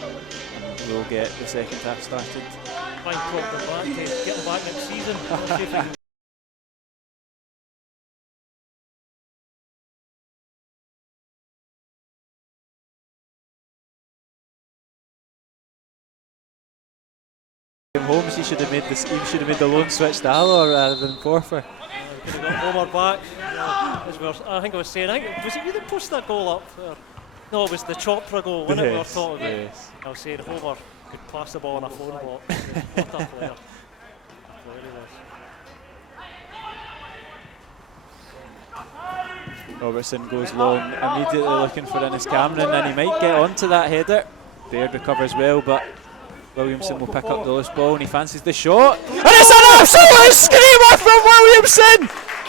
And we'll get the second half started. Try and prop them back, get them back next season. We'll see if we can Holmes, he should have made the lone switch to Alloa rather than Forfar. could have got Homer back. I think I was saying, was it you that posted that goal up? No, it was the Chopra goal, wasn't it? We were talking about. Yes. I was saying Homer could pass the ball on a phone box. What a player. Robertson goes long, immediately looking for Innes Cameron, and he might get onto that header. Baird recovers well, but Williamson will pick up the loose ball, and he fancies the shot. And it's an absolute screamer from Williamson!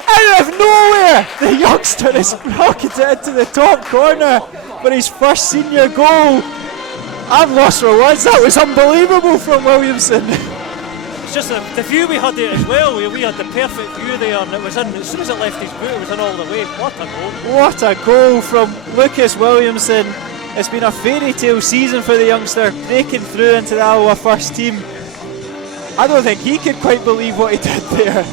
Out of nowhere, the youngster has rocketed it into the top corner for his first senior goal. I'm lost for words. That was unbelievable from Williamson. It's just the view we had there as well. We had the perfect view there, and it was in. As soon as it left his boot, it was in all the way. What a goal! What a goal from Lucas Williamson. It's been a fairy tale season for the youngster, breaking through into the Alloa first team. I don't think he could quite believe what he did there.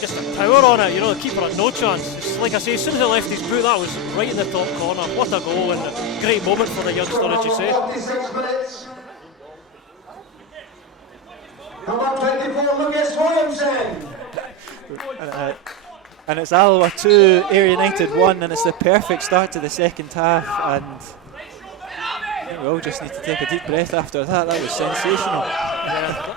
Just the power on it, you know, the keeper had no chance. It's like I say, as soon as it left his boot, that was right in the top corner. What a goal, and a great moment for the youngster, as you say. 46 minutes. Number 24, Lucas Williamson. And it's Alloa 2, Ayr United 1, and it's the perfect start to the second half. And I think we all just need to take a deep breath after that. That was sensational. Yeah,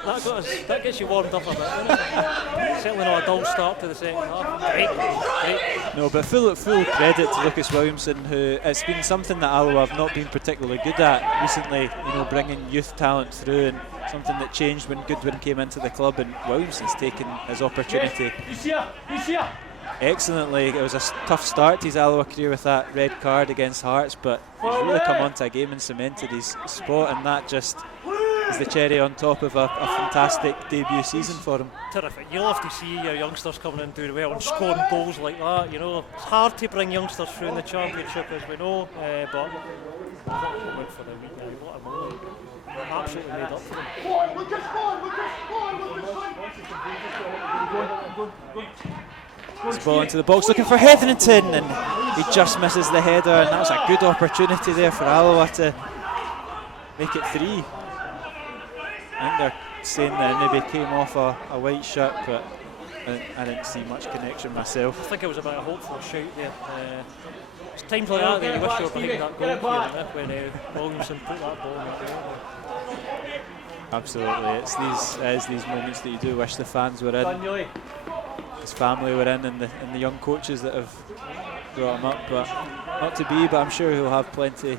that gets you warmed up a bit, doesn't it? Certainly not a dull start to the second half. Great. No, but full credit to Lucas Williamson, who it's been something that Alloa have not been particularly good at recently. You know, bringing youth talent through, and something that changed when Goodwin came into the club, and Williamson's taken his opportunity excellently. It was a tough start to his Alloa career with that red card against Hearts, but he's really come onto a game and cemented his spot, and that just is the cherry on top of a fantastic debut season for him. Terrific. You love to see your youngsters coming in doing well and scoring goals like that. You know, it's hard to bring youngsters through in the Championship, as we know, but what a moment for the week. What a moment. Absolutely made up for them. He's ball into the box looking for Hetherington, and he just misses the header, and that was a good opportunity there for Alloa to make it 3. I think they're saying that maybe came off a white shirt, but I didn't see much connection myself. I think it was a bit of hopeful shout there. It's times like that you wish you were behind that goal when Williamson put that ball in the goal. Absolutely, it's these moments that you do wish the fans were in, his family were in, and the young coaches that have brought him up, but not to be. But I'm sure he'll have plenty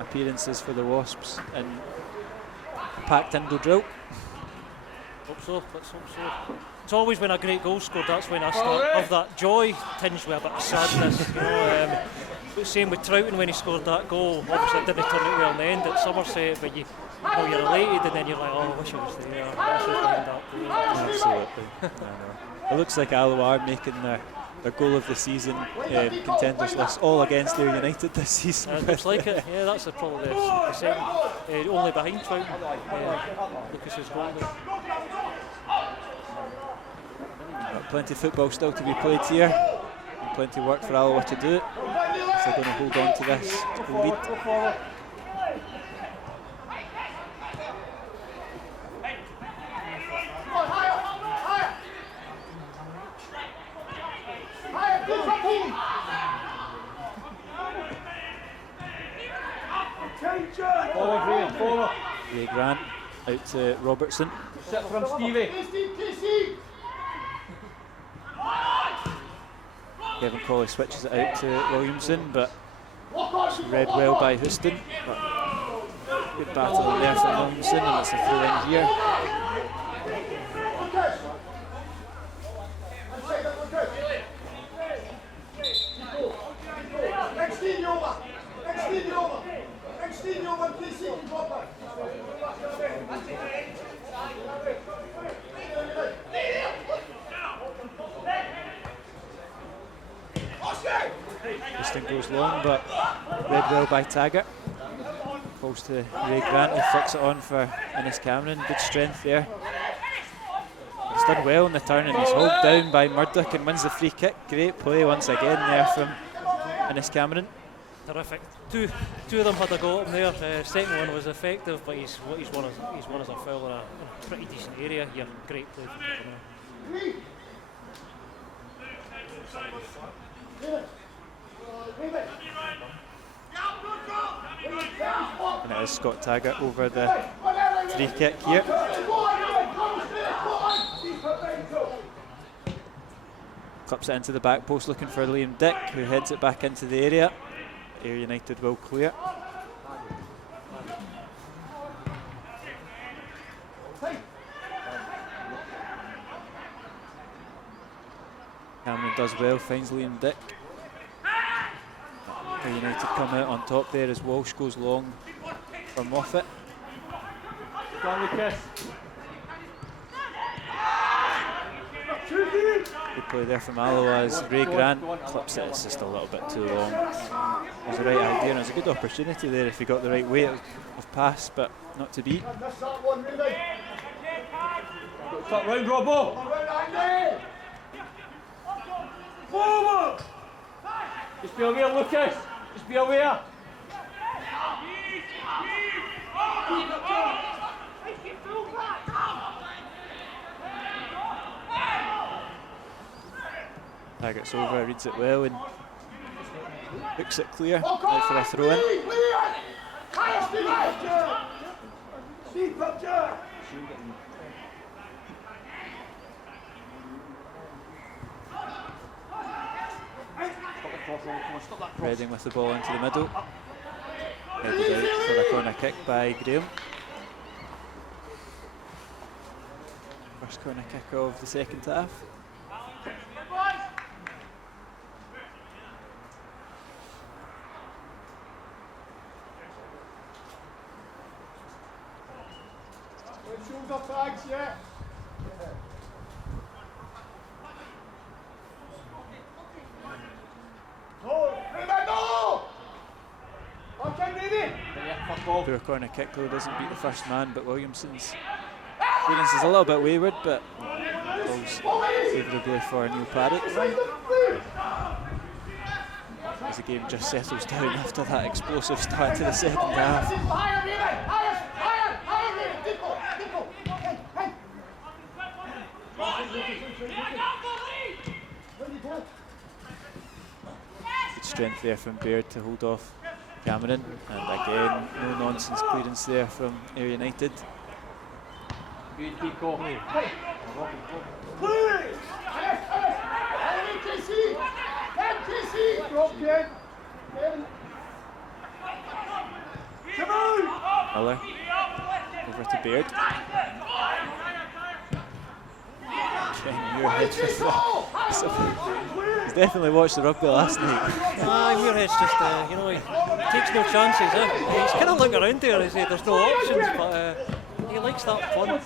appearances for the Wasps in packed indoor drill. Hope so, let's hope so. It's always when a great goal scored, that's when I start have that joy tinged with a bit of sadness. You know, same with Troughton when he scored that goal. Obviously it didn't turn out well in the end at Somerset, but you're elated, and then you're like, oh, I wish I was there. I wish I was behind that goal. Absolutely. I know. It looks like Alloa are making their goal of the season contenders list all against Ayr United this season. It looks like it. Yeah, that's probably the second, only behind Troughton. Lucas's goal there. Plenty of football still to be played here, and plenty of work for Alloa to do. If they're going to hold on to this lead. Ray Grant out to Robertson. Sit from Stevie. Kevin Colley switches it out to Williamson, but it's read well by Houston. But good battle there from Williamson, and it's a throw in here. Houston goes long, but read well by Taggart. Falls to Ray Grant, who flicks it on for Innes Cameron. Good strength there. He's done well in the turn, and he's hauled down by Murdoch and wins the free kick. Great play once again there from Innes Cameron. Terrific. Two of them had a go up there. Second one was effective, but he's won as a foul in a pretty decent area here. Great play from him. And it is Scott Taggart over the free kick here. Clips it into the back post looking for Liam Dick, who heads it back into the area. Ayr United will clear. Cameron does well, finds Liam Dick. Ayr United come out on top there as Walsh goes long for Moffat. Go Lucas. Good play there from Alloa as Ray Grant clips it. It's just a little bit too long. It was the right idea, and it was a good opportunity there if he got the right weight of pass, but not to be. Top round, Robbo. Forward. Just be aware, Lucas. Just be aware. Taggart's over, reads it well and hooks it clear out for a throw in. Reading with the ball into the middle. Headed out for a corner kick by Graham. First corner kick of the second half. Shoulder tags, yeah. Poor corner kick though, doesn't beat the first man, but Williamson's clearance is a little bit wayward, but goes favourably for Neil Parrott. As the game just settles down after that explosive start to the second half. Good strength there from Baird to hold off Cameron, and again no nonsense clearance there from Ayr United. Good Pico. Miller over to Baird. Muirhead with that. He's definitely watched the rugby last night. Muirhead's just, he takes no chances. He's kind of looking around there and there's no options, but he likes that fun.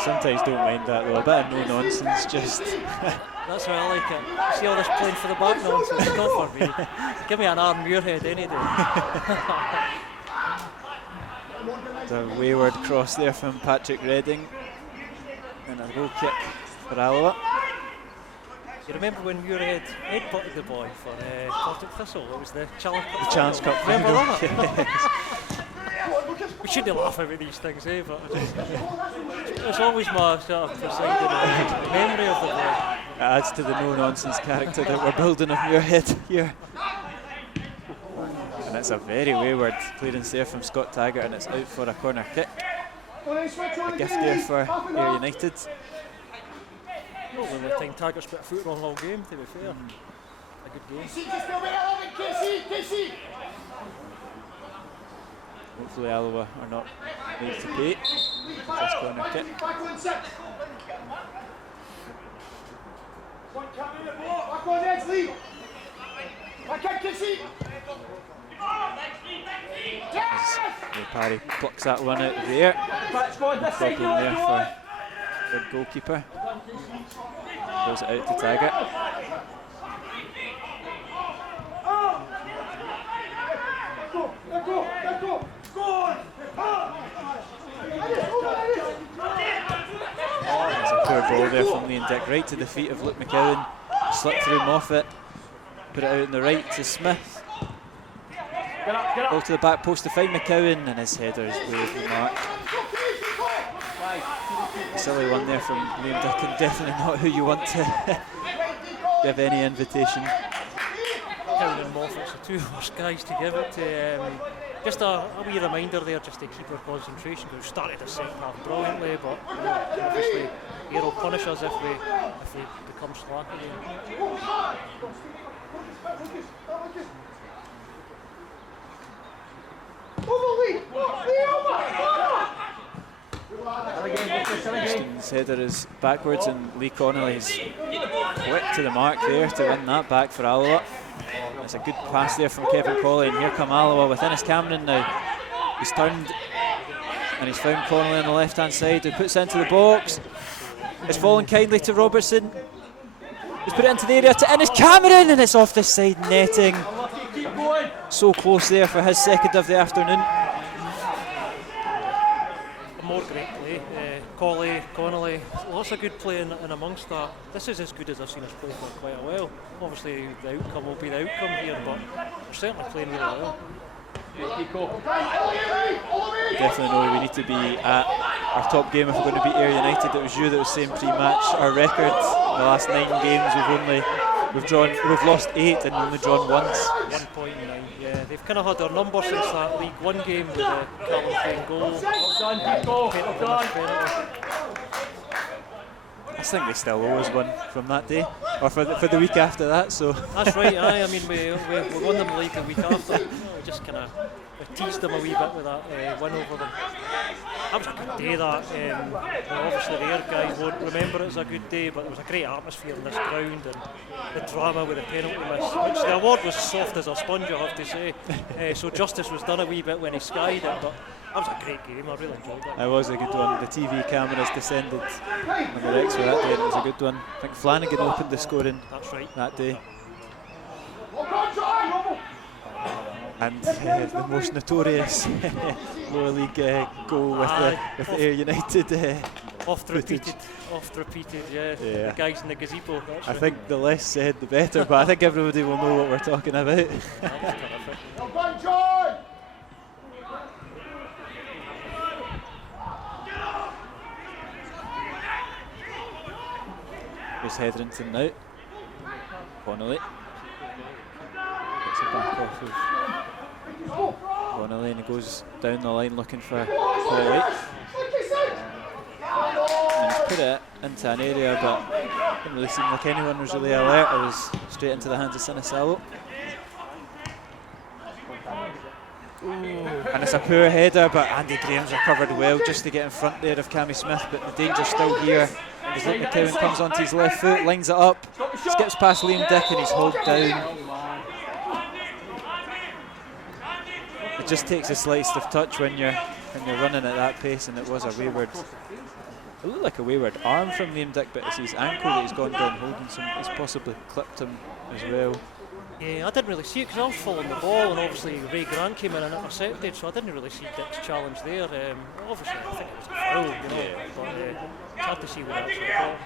Sometimes don't mind that though, a bit of no nonsense just. That's why I like it. See all this playing for the back nonsense, not for me. Give me an Aaron Muirhead any day. The wayward cross there from Patrick Redding, and a goal kick for Alloa. You remember when Muirhead headbutted the boy for Partick Thistle? It was the Challenge Cup. The Challenge Cup. Remember that? We shouldn't laugh about these things, but it's always my sort of presiding memory of the boy. It adds to the no-nonsense character that we're building of Muirhead here. And it's a very wayward clearance there from Scott Taggart, and it's out for a corner kick. A gift there for Ayr United. Not the only time Taggart's put a foot wrong all game, to be fair. A good game. Hopefully Alloa are not made to pay. This corner kick. Back on edge, Lee. Back in, Kissy. Parry plucks that one out of the air. Problem there for the goalkeeper. Goes it out to Taggart. There's a poor ball there from Liam Dick, right to the feet of Luke McCowan. Slipped through Moffat, put it out on the right to Smith. Ball to the back post to find McCowan, and his header is way over the mark. Silly one there from Liam Dick, and definitely not who you want to give any invitation. McCowan and Moffat's the two worst guys to give it to. Just a wee reminder there, just to keep our concentration, because we started the second half brilliantly, but obviously Ayr will punish us if we become slack again. Houston's header is backwards, and Lee Connolly's quick to the mark there to win that back for Alloa. It's a good pass there from Kevin Colley, and here come Alloa with Innes Cameron now. He's turned and he's found Connolly on the left hand side, who puts it into the box. It's fallen kindly to Robertson. He's put it into the area to Innes Cameron, and it's off the side netting. So close there for his second of the afternoon. More great play. Colley, Connolly, lots of good play in amongst that. This is as good as I've seen us play for quite a while. Obviously the outcome will be the outcome here, but we're certainly playing really well. Definitely know we need to be at our top game if we're going to beat Ayr United. It was you that was saying pre-match our record in the last 9 games. We've lost 8 and only drawn once. 1.9. Yeah, they've kind of had their number since that League One game with the Callum Payne goal. I think they still owe us one from that day, or for the week after that. So that's right. I mean, we won them the league the week after. We just kind of teased them a wee bit with that win over them. That was a good day. That obviously the Ayr guys won't remember it as a good day, but it was a great atmosphere in this ground, and the drama with the penalty miss, which the award was soft as a sponge, I have to say. So justice was done a wee bit when he skied it, but that was a great game. I really enjoyed that. It was a good one. The TV cameras descended on the Rex for that day, and it was a good one. I think Flanagan opened the scoring. That's right. That day. And the most notorious lower league goal with the Ayr United oft repeated, yeah. The guys in the gazebo. I think the less said the better, but I think everybody will know what we're talking about. That was terrific. Here's Hetherington now. Connolly. Gets it back off of Connolly, and he goes down the line looking for Colley. And he's put it into an area, but it didn't really seem like anyone was really alert. It was straight into the hands of Sinisalo. And it's a poor header, but Andy Graham's recovered well just to get in front there of Cammy Smith, but the danger's still here. As Luke McCowan comes onto his left foot, lines it up, skips past Liam Dick, and he's hauled down. It just takes the slightest of touch when you're running at that pace, and it was a wayward. It looked like a wayward arm from Liam Dick, but it's his ankle that he's gone down holding. He's possibly clipped him as well. Yeah, I didn't really see it because I was following the ball, and obviously Ray Grant came in and intercepted, so I didn't really see Dick's challenge there. Obviously, I think it was a foul, but it's hard to see what actually caught.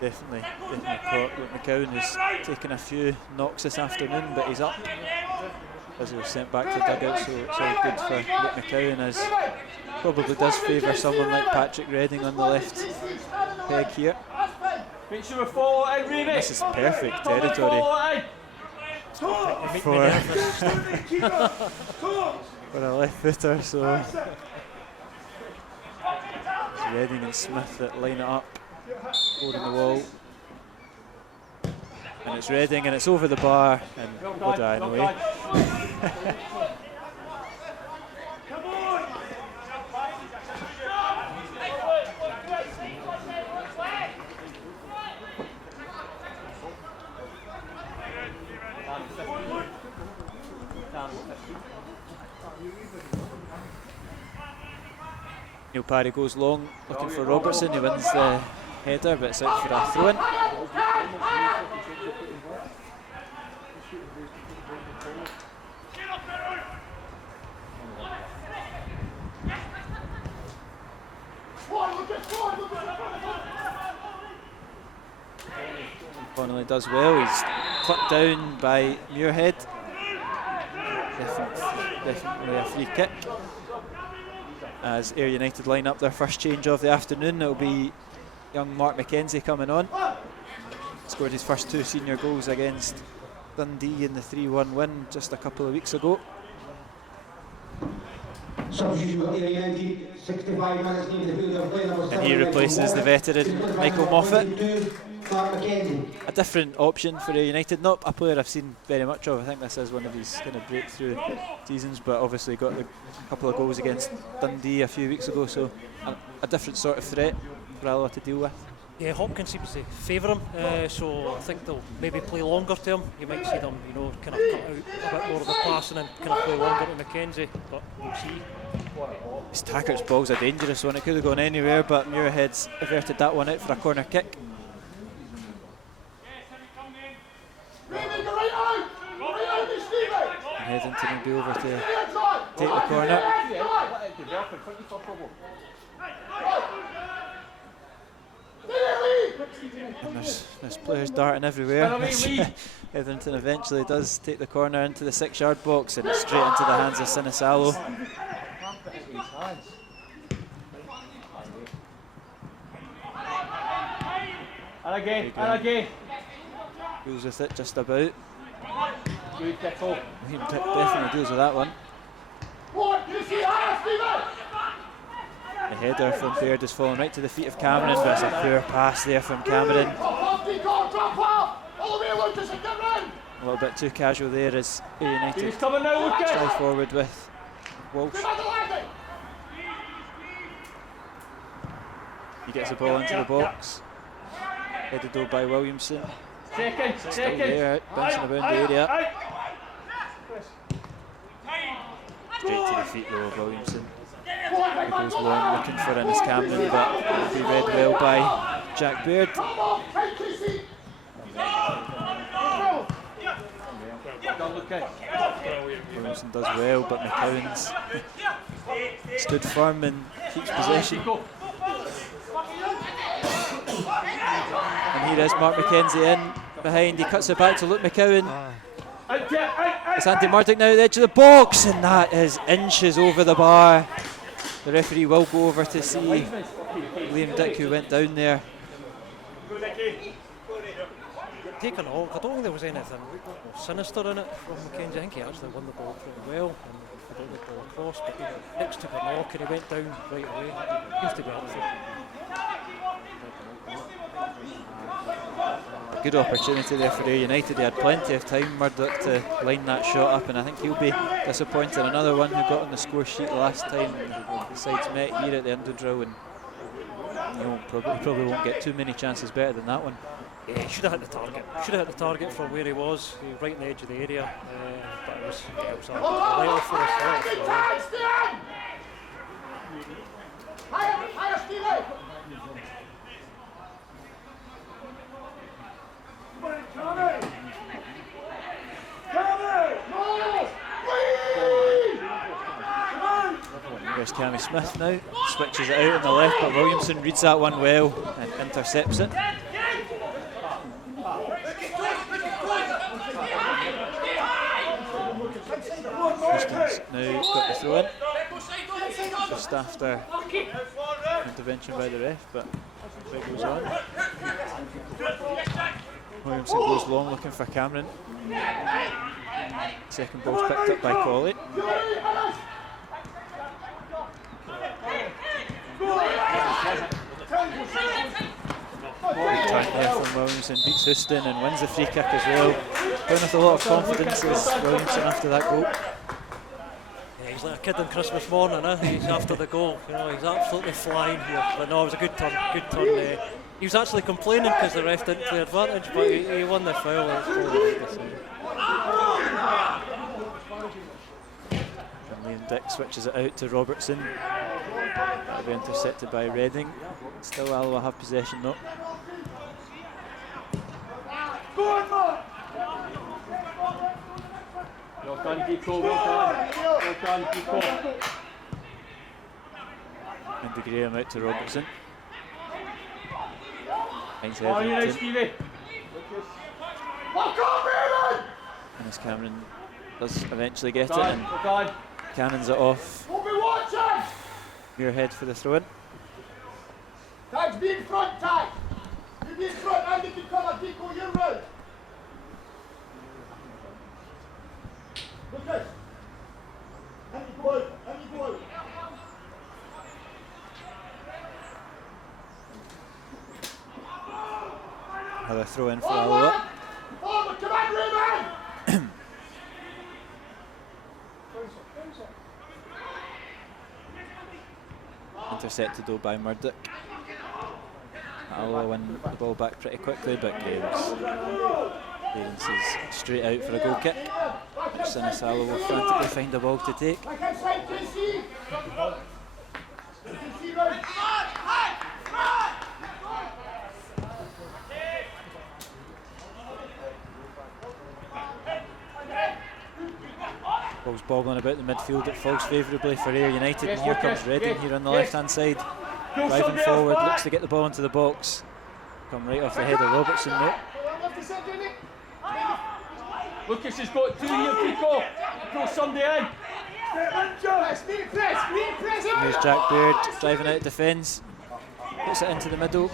Definitely caught. Luke McCowan has taken a few knocks this afternoon, but he's up as he was sent back to dugout, so it's all good for Luke McCowan, as probably does favour someone like Patrick Redding on the left peg here. Make sure we follow it, Reeve. This is perfect territory for a left footer. So it's Redding and Smith that line it up, holding the wall. And it's Redding and it's over the bar and O'Brien away. Neil Parry goes long looking for Robertson, he wins the header but it's out for a throw-in. Connolly does well, he's clipped down by Muirhead. Definitely a free kick. As Ayr United line up their first change of the afternoon, it'll be young Mark McKenzie coming on. Scored his first 2 senior goals against Dundee in the 3-1 win just a couple of weeks ago. And he replaces the veteran Michael Moffat. A different option for Ayr United, not a player I've seen very much of. I think this is one of his kind of breakthrough seasons, but obviously got a couple of goals against Dundee a few weeks ago, so a different sort of threat for Alloa to deal with. Yeah, Hopkins seems to favour him, so I think they'll maybe play longer to him. You might see them, kind of cut out a bit more of the passing and kind of play longer to McKenzie, but we'll see. Taggart's ball's a dangerous one, it could have gone anywhere, but Muirhead's averted that one out for a corner kick. Headington will be over to take the corner. And there's players darting everywhere. Headington eventually does take the corner into the 6-yard box and straight into the hands of Sinisalo. And again. Deals with it just about. Good tackle. He definitely deals with that one. The header from Baird is falling right to the feet of Cameron, but it's a poor pass there from Cameron. A little bit too casual there as Ayr United drive forward with Walsh. He gets the ball into the box, headed though by Williamson. Still there, bouncing about the area. Straight to the feet though of Williamson. He goes long looking for Innes Cameron, but it'll be read well by Jack Baird. Williamson does well, but McCowan's stood firm and keeps possession. And here is Mark McKenzie in behind, he cuts it back to Luke McCowan. It's Andy Murdoch now at the edge of the box, and that is inches over the bar. The referee will go over to see Liam Dick, who went down there. Taken off, I don't think there was anything sinister in it from McKenzie. I think he actually won the ball pretty well and I don't think the ball across, but next took a knock and he went down right away. Seems to be up there. A good opportunity there for Ayr United. They had plenty of time, Murdoch, to line that shot up, and I think he'll be disappointed. Another one who got on the score sheet last time the sides met here at the Underdrill, and he probably won't get too many chances better than that one. Yeah, he should have hit the target. Should have hit the target from where he was right in the edge of the area. But it was a little for us. Higher, Stevie! There's Cammy Smith now, switches it out on the left, but Williamson reads that one well and intercepts it. Houston's now got the throw in, just after intervention by the ref, but play goes on. Williamson goes long looking for Cameron. Second ball's picked up by Colley. Good try there from Williamson, beats Houston and wins the free kick as well. Going with a lot of confidence is Williamson after that goal. Yeah, he's like a kid on Christmas morning, he's after the goal, you know, he's absolutely flying here. But no, it was a good turn, He was actually complaining because the ref didn't play advantage, but he won the foul. And Liam Dick switches it out to Robertson. That'll be intercepted by Reading. Still Alloa have possession though. Well done, Deco, well done, Deco. And De Graham out to Robertson. Finds Oh, you nice, Hetherington. Stevie. And as Cameron does eventually get it, Well and done. cannons it off. We'll be watching! Muirhead for the throw-in. Tags, be in front, Tag! You be in front, and you can cover, Deco, you're round! Lucas! And you go out, and you go out. Another throw-in for Alloa. Forward, come on, Raymond! Intercepted though by Murdoch. Alloa win the ball back pretty quickly, but Graham's clearances straight out for a goal kick. Sinus Alloa will frantically find a ball to take. Back inside, KC! KC round! Ball's bobbling about the midfield, it falls favourably for Ayr United, and here comes Reading here on the left hand side. Driving forward, looks to get the ball into the box. Come right off the head of Robertson though. Lucas has got two here, Deco. Throw somebody in. Here's Jack Baird driving out defence. Puts it into the middle.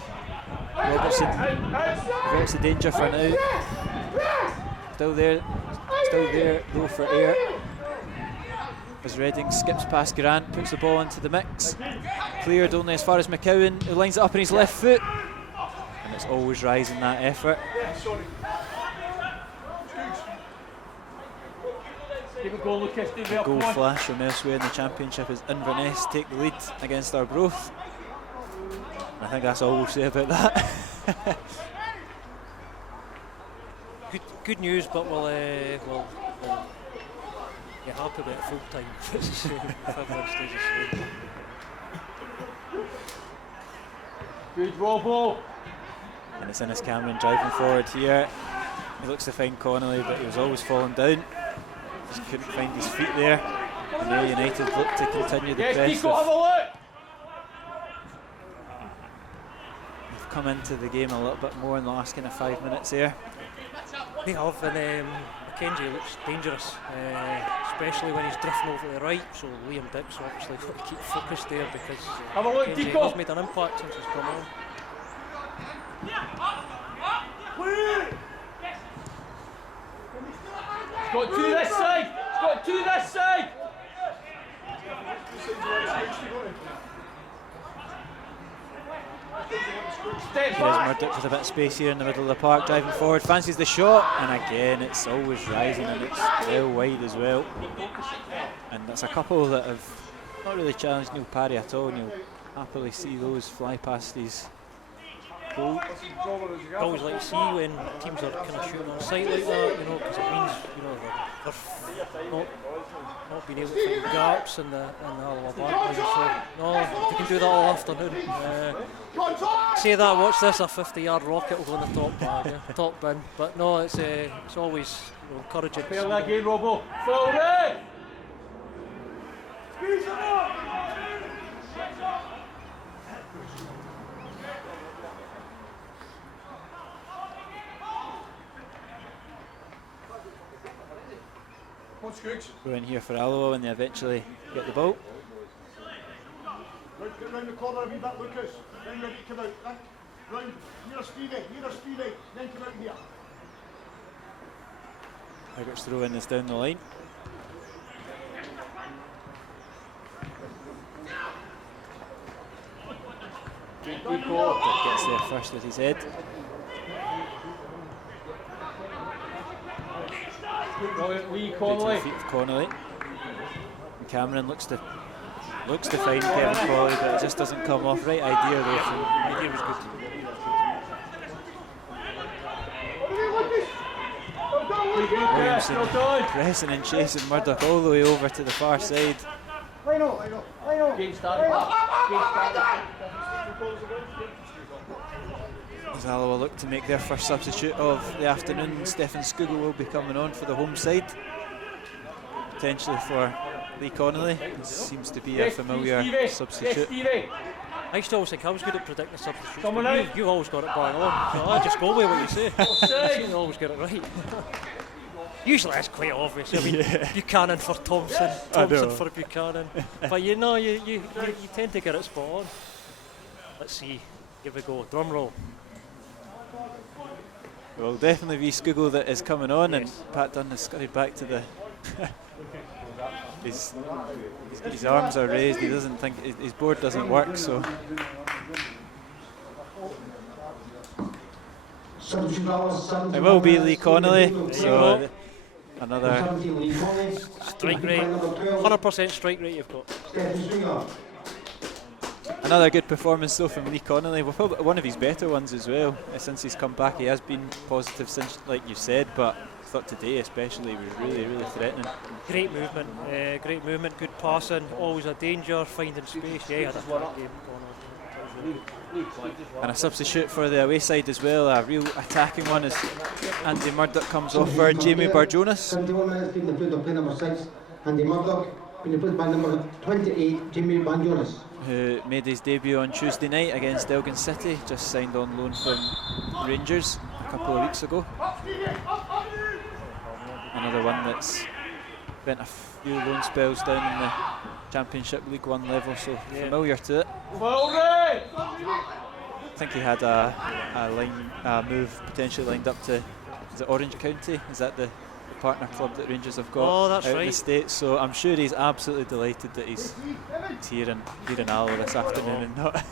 Robertson averts the danger for now. Still there though for Ayr. As Reading skips past Grant, puts the ball into the mix. Cleared only as far as McCowan, who lines it up on his left foot. And it's always rising that effort. Give a goal, Lucas. A goal flash from elsewhere in the Championship as Inverness take the lead against Arbroath. I think that's all we'll say about that. Good news, but we'll be happy with it full time. It's a shame if everyone stays asleep. Good Robbo. And it's Innes Cameron driving forward here. He looks to find Connolly, but he was always falling down. Just couldn't find his feet there. And Ayr United look to continue the Yes, press. Deco, have a look. They've come into the game a little bit more in the last kind of 5 minutes here. They have, and Mackenzie looks dangerous, especially when he's drifting over to the right. So Liam Dick's obviously got to keep focused there because Have a look, Mackenzie Deco. has made an impact since he's come on. It's got two this side. It's got two this side. Steps Here's back. Murdoch with a bit of space here in the middle of the park, driving forward, fancies the shot, and again it's always rising and it's well wide as well. And that's a couple that have not really challenged Neil Parry at all, and you'll happily see those fly past his goal. I always like to see when teams are kind of shooting on sight like that, you know, because it means, you know, they're not being able to find gaps in the Alloa backline. So no, if you can do that all afternoon. Say that, watch this, a 50-yard rocket will go in the top bag, top bin. But no, it's always, you know, encouraging. Fail that again, Robbo. Full red. We're in here for Alloa when they eventually get the ball. Get round the corner a wee bit, Lucas. Then ready to come out. Round, near Stevie, then come out here. Haggart's throw in is down the line. Gets there first with his head. Lee Right to the Connolly. feet of Connolly. And Cameron looks to find Kevin Connolly, but it just doesn't come off. Right idea though from Idea was good. Williamson, pressing and chasing Murdoch all the way over to the far side. Game started. As Alloa look to make their first substitute of the afternoon, Stefan Skugel will be coming on for the home side. Potentially for Lee Connolly. This seems to be a familiar substitute. I used to always think I was good at predicting substitutes. Someone but out. you've always got it bang on. So I just go with what you say. You always get it right. Usually that's quite obvious. I mean, Buchanan for Thompson, Thompson for Buchanan. But you know, you tend to get it spot on. Let's see. Here we go. Drum roll. Well, definitely be Skugel that is coming on, and Pat Dunn has scurried back to the. his arms are raised. He doesn't think his board doesn't work, so. It will be Lee Connolly. So another Strike rate. 100% strike rate you've got. Another good performance though from Lee Connolly. Well, probably one of his better ones as well. Since he's come back, he has been positive since, like you said, but I thought today especially was really, really threatening. Great movement, good passing, always a danger, finding space. Yeah, he had a great game. And a substitute for the away side as well, a real attacking one as Andy Murdoch comes off for Jamie Barjonas. 71 minutes being the play number 6, Andy Murdoch being replaced by number 28, Jamie Barjonas, who made his debut on Tuesday night against Elgin City, just signed on loan from Rangers a couple of weeks ago. Another one that's spent a few loan spells down in the Championship League One level, so familiar to it. I think he had a move potentially lined up to, is it Orange County? Is that the partner club that Rangers have got that's out in right. the States? So I'm sure he's absolutely delighted that he's here in Alloa this afternoon and not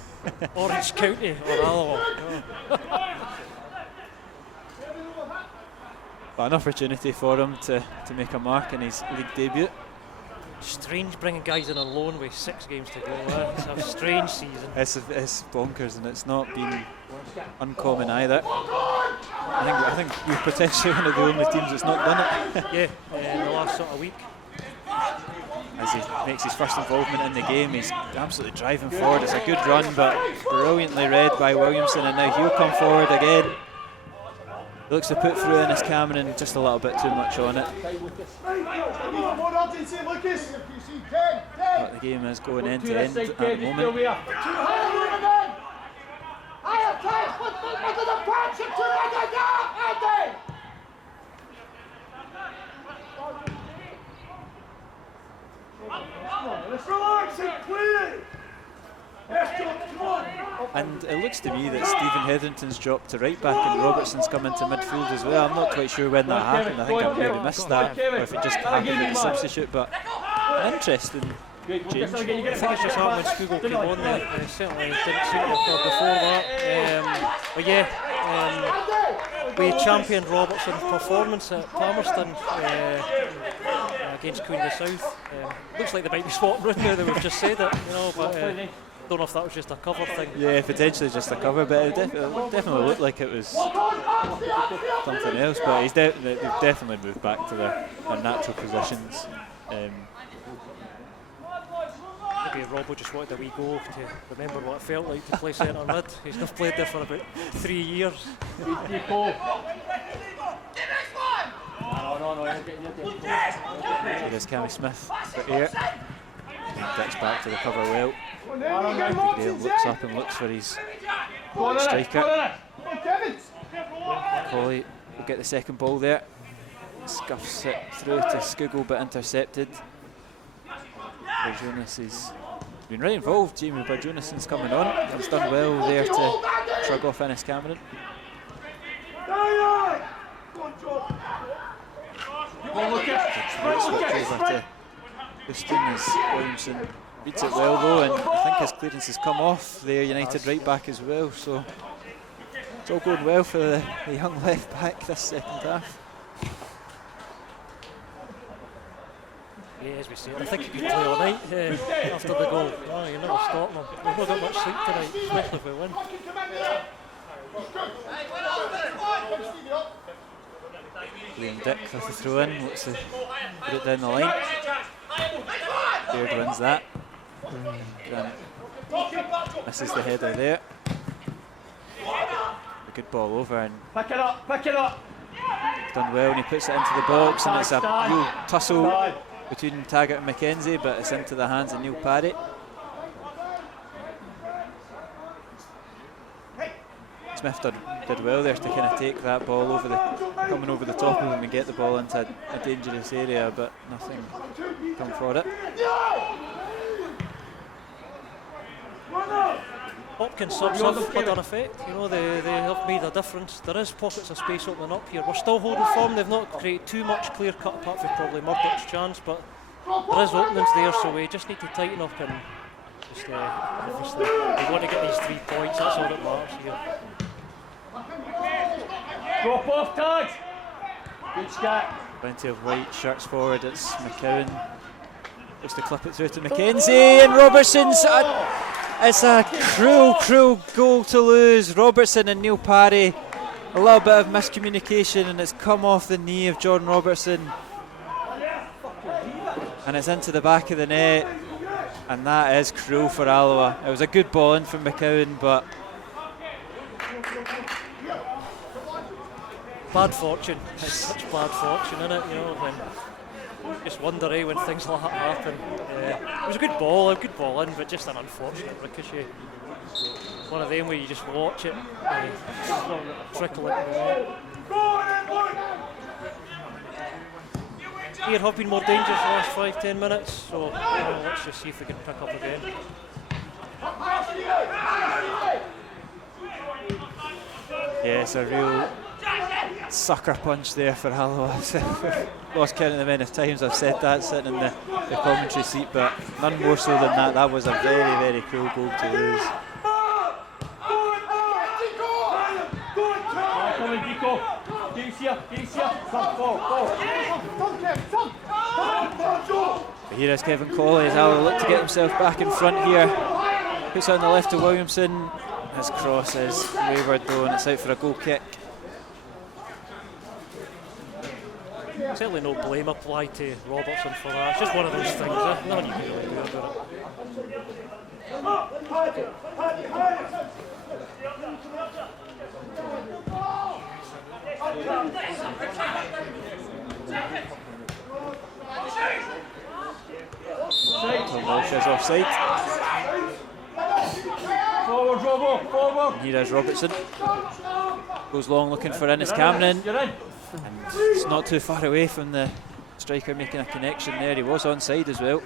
Orange County or Alloa. but an opportunity for him to make a mark in his league debut. Strange bringing guys in on loan with 6 games to go. It's a strange season. It's bonkers, and it's not been uncommon either. I think we're potentially one of the only teams that's not done it. In the last sort of week. As he makes his first involvement in the game, he's absolutely driving forward. It's a good run, but brilliantly read by Williamson, and now he'll come forward again. Looks to put through in his Cameron, just a little bit too much on it. But the game is going end to end at the moment. And it looks to me that Stephen Hetherington's dropped to right back and Robertson's come into midfield as well. I'm not quite sure when that happened. I think I've maybe missed that, or if it just happened at the substitute, but an interesting change. I think it's just happened when Skugel came on there. Certainly didn't seem to have got before that. We championed Robertson's performance at Palmerston against Queen of the South. Looks like they might be swapping round now that we've just said it, but don't know if that was just a cover thing. Yeah, potentially just a cover, but it definitely looked like it was something else. But they've definitely moved back to their natural positions. Maybe Robbo just wanted a wee go to remember what it felt like to play centre mid. He's not played there for about 3 years. There's Cammy Smith for air. Gets back to the cover well. Graham looks up and looks for his striker. Colley will get the second ball there. Scuffs it through to Skugel, but intercepted. Barjonas has been right involved. Jamie Barjonas coming on. He's done well there to shrug off Ennis Cameron. Houston as Williamson reads it well though, and I think his clearance has come off their United right back as well, so it's all going well for the young left back this second half. Yeah, as we say, I think he could play all night after the goal. Oh, you're never stopping him. We've not got much sleep tonight, especially if we win. Liam Dick with the throw in, looks to put it down the line. Baird wins that. Grant misses the header there. A good ball over and Pick it up, pick it up. done well, and he puts it into the box, and it's a real tussle between Taggart and McKenzie, but it's into the hands of Neil Parry. Smith did well there to kind of take that ball coming over the top of him and get the ball into a dangerous area, but nothing come for it. Hopkins subs have had an effect, you know, they have made a difference. There is pockets of space opening up here. We're still holding form, they've not created too much clear cut apart from probably Murdoch's chance, but there is openings there, so we just need to tighten up and just obviously we want to get these 3 points, that's all that matters here. Drop off, Tag. Good Scott. Plenty of white shirts forward, it's McCowan. Looks to clip it through to McKenzie, and Robertson's it's a cruel goal to lose. Robertson and Neil Parry, a little bit of miscommunication, and it's come off the knee of Jordan Robertson, and it's into the back of the net, and that is cruel for Alloa. It was a good ball in from McCowan, but bad fortune. It's such bad fortune, isn't it? You know, when you just wonder when things like that happen. It was a good ball in, but just an unfortunate ricochet. One of them where you just watch it trickle into the net. Here have been more dangerous the last 5-10 minutes, so let's just see if we can pick up again. yeah, it's a real sucker punch there for Alloa. Lost count of the amount of times I've said that sitting in the commentary seat, but none more so than that. That was a very cruel goal to lose. Come on, Dico. He's here. Come, go. But here is Kevin Colley as Alloa look to get himself back in front here. Puts it on the left to Williamson. His cross is wayward though, and it's out for a goal kick. Certainly no blame applied to Robertson for that. It's just one of those things. Nothing you can really do about Tom Walsh is offside. Forward, Robo, forward. And here is Robertson. Goes long looking for Ennis Cameron. You're in. And it's not too far away from the striker making a connection there. He was onside as well.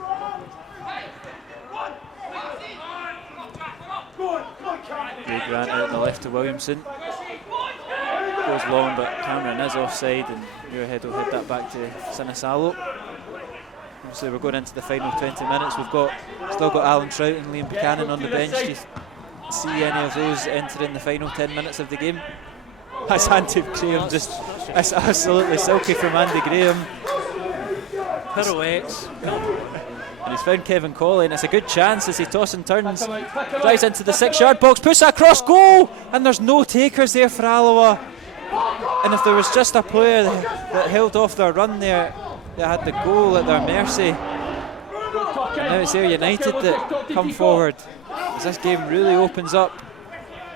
Ray Grant out on the left to Williamson. Goes long, but Cameron is offside, and Muirhead will head that back to Sinisalo. Obviously, we're going into the final 20 minutes. We've still got Alan Trout and Liam Buchanan on the bench. Do you see any of those entering the final 10 minutes of the game? That's Andy Graham, that's absolutely silky from Andy Graham. pirouettes. And he's found Kevin Colley, and it's a good chance as he tosses and turns, drives into the 6-yard box, puts it across goal, and there's no takers there for Alloa. And if there was just a player that held off their run there, they had the goal at their mercy. And now it's Ayr United that come forward as this game really opens up.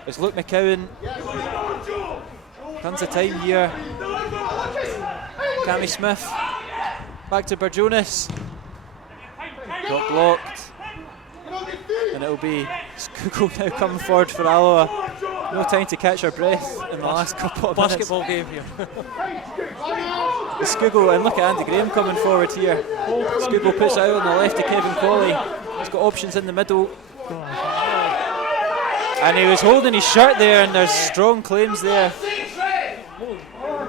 It's Luke McCowan, tons of time here. Cammy Smith, back to Burjonis. Got blocked, and it'll be Skugel now coming forward for Alloa. No time to catch our breath in the last couple of minutes. Basketball game here. Skugel, and look at Andy Graham coming forward here. Skugel puts it out on the left to Kevin Colley. He's got options in the middle. And he was holding his shirt there, and there's strong claims there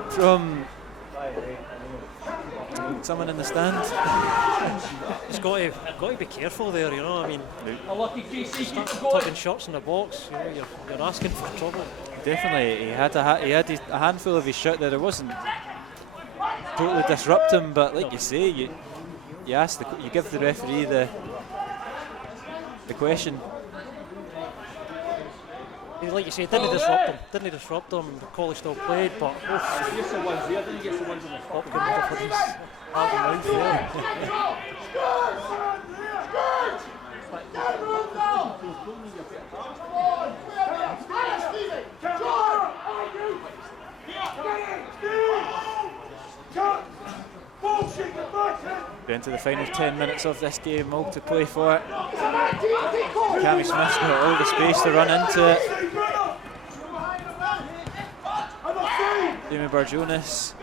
from someone in the stand. He's got to be careful there, you know. I mean, start tugging shots in the box, you know, you're asking for trouble. Definitely, he had a handful of his shirt there. It wasn't totally disrupt him, but like you say, you give the referee the question. Like you say, didn't disrupt him. Colley still played, but We're into the final 10 minutes of this game, all to play for it. Cammy Smith's got all the space to run into it. Jamie Burjonas.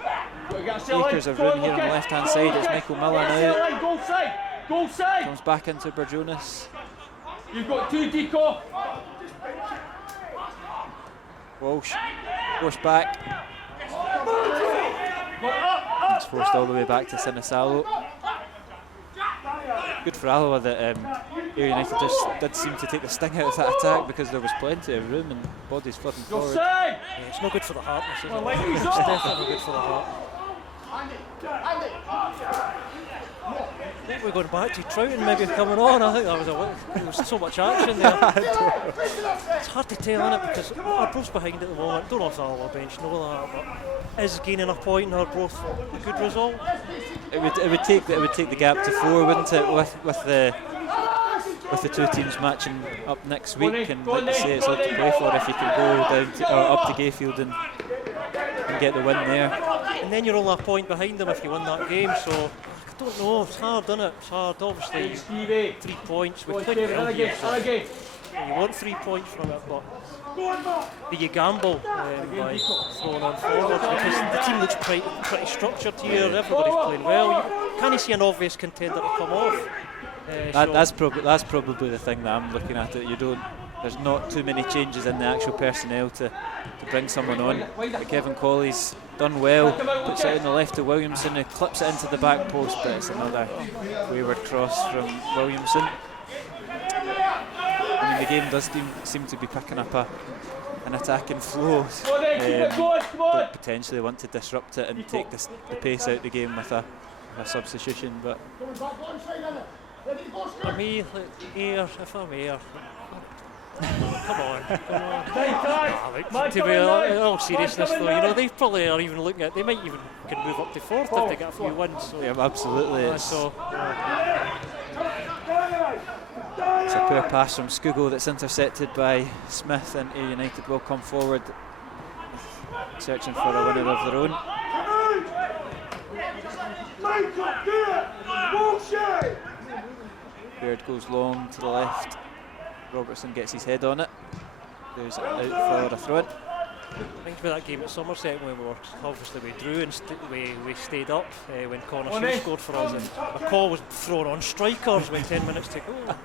Acres of room here on the left hand side. It's Michael Miller now. Comes back into Burjonas. You've got 2 Deco. Walsh back. It's forced all the way back to Sinisalo. Good for Alloa that Ayr United just did seem to take the sting out of that attack, because there was plenty of room and bodies flooding forward. yeah, it's not good for the heart. It's definitely good for the heart. I think we're going back to Troughton maybe coming on. I think there was so much action there. It's hard to tell, isn't it? Because Arbroath's behind at the moment. Don't know if the Alloa bench know that, but is gaining a point in Arbroath a good result? It would take the gap to 4, wouldn't it? With the two teams matching up next week, and like you say, it's all to play for if you can go down to, or up to Gayfield and get the win there. And then you're only a point behind them if you win that game. So I don't know. It's hard, isn't it? It's hard. Obviously, 3 points. We played well here, so you want 3 points from it, but do you gamble by throwing on forward? Because the team looks pretty structured here. Everybody's playing well. You can't see an obvious contender to come off. That's probably the thing that I'm looking at. There's not too many changes in the actual personnel to bring someone on. But Kevin Colley's done well, puts it in the left to Williamson, who clips it into the back post, but it's another wayward cross from Williamson. I mean, the game does seem to be picking up an attacking flow. Don't potentially want to disrupt it and take the pace out of the game with a substitution, but for me, if I'm Ayr, come on. To be in all seriousness though, you know, they probably are even looking at, they might even can move up to 4th if they get a few wins. So. Yeah, absolutely. It's a poor pass from Scugo that's intercepted by Smith, and Ayr United will come forward searching for a winner of their own. Baird goes long to the left. Robertson gets his head on it. Goes out for a throw-in. Reminds me of that game at Somerset when we drew and we stayed up when Connor Shields scored for us, and a call was thrown on strikers with 10 minutes to go.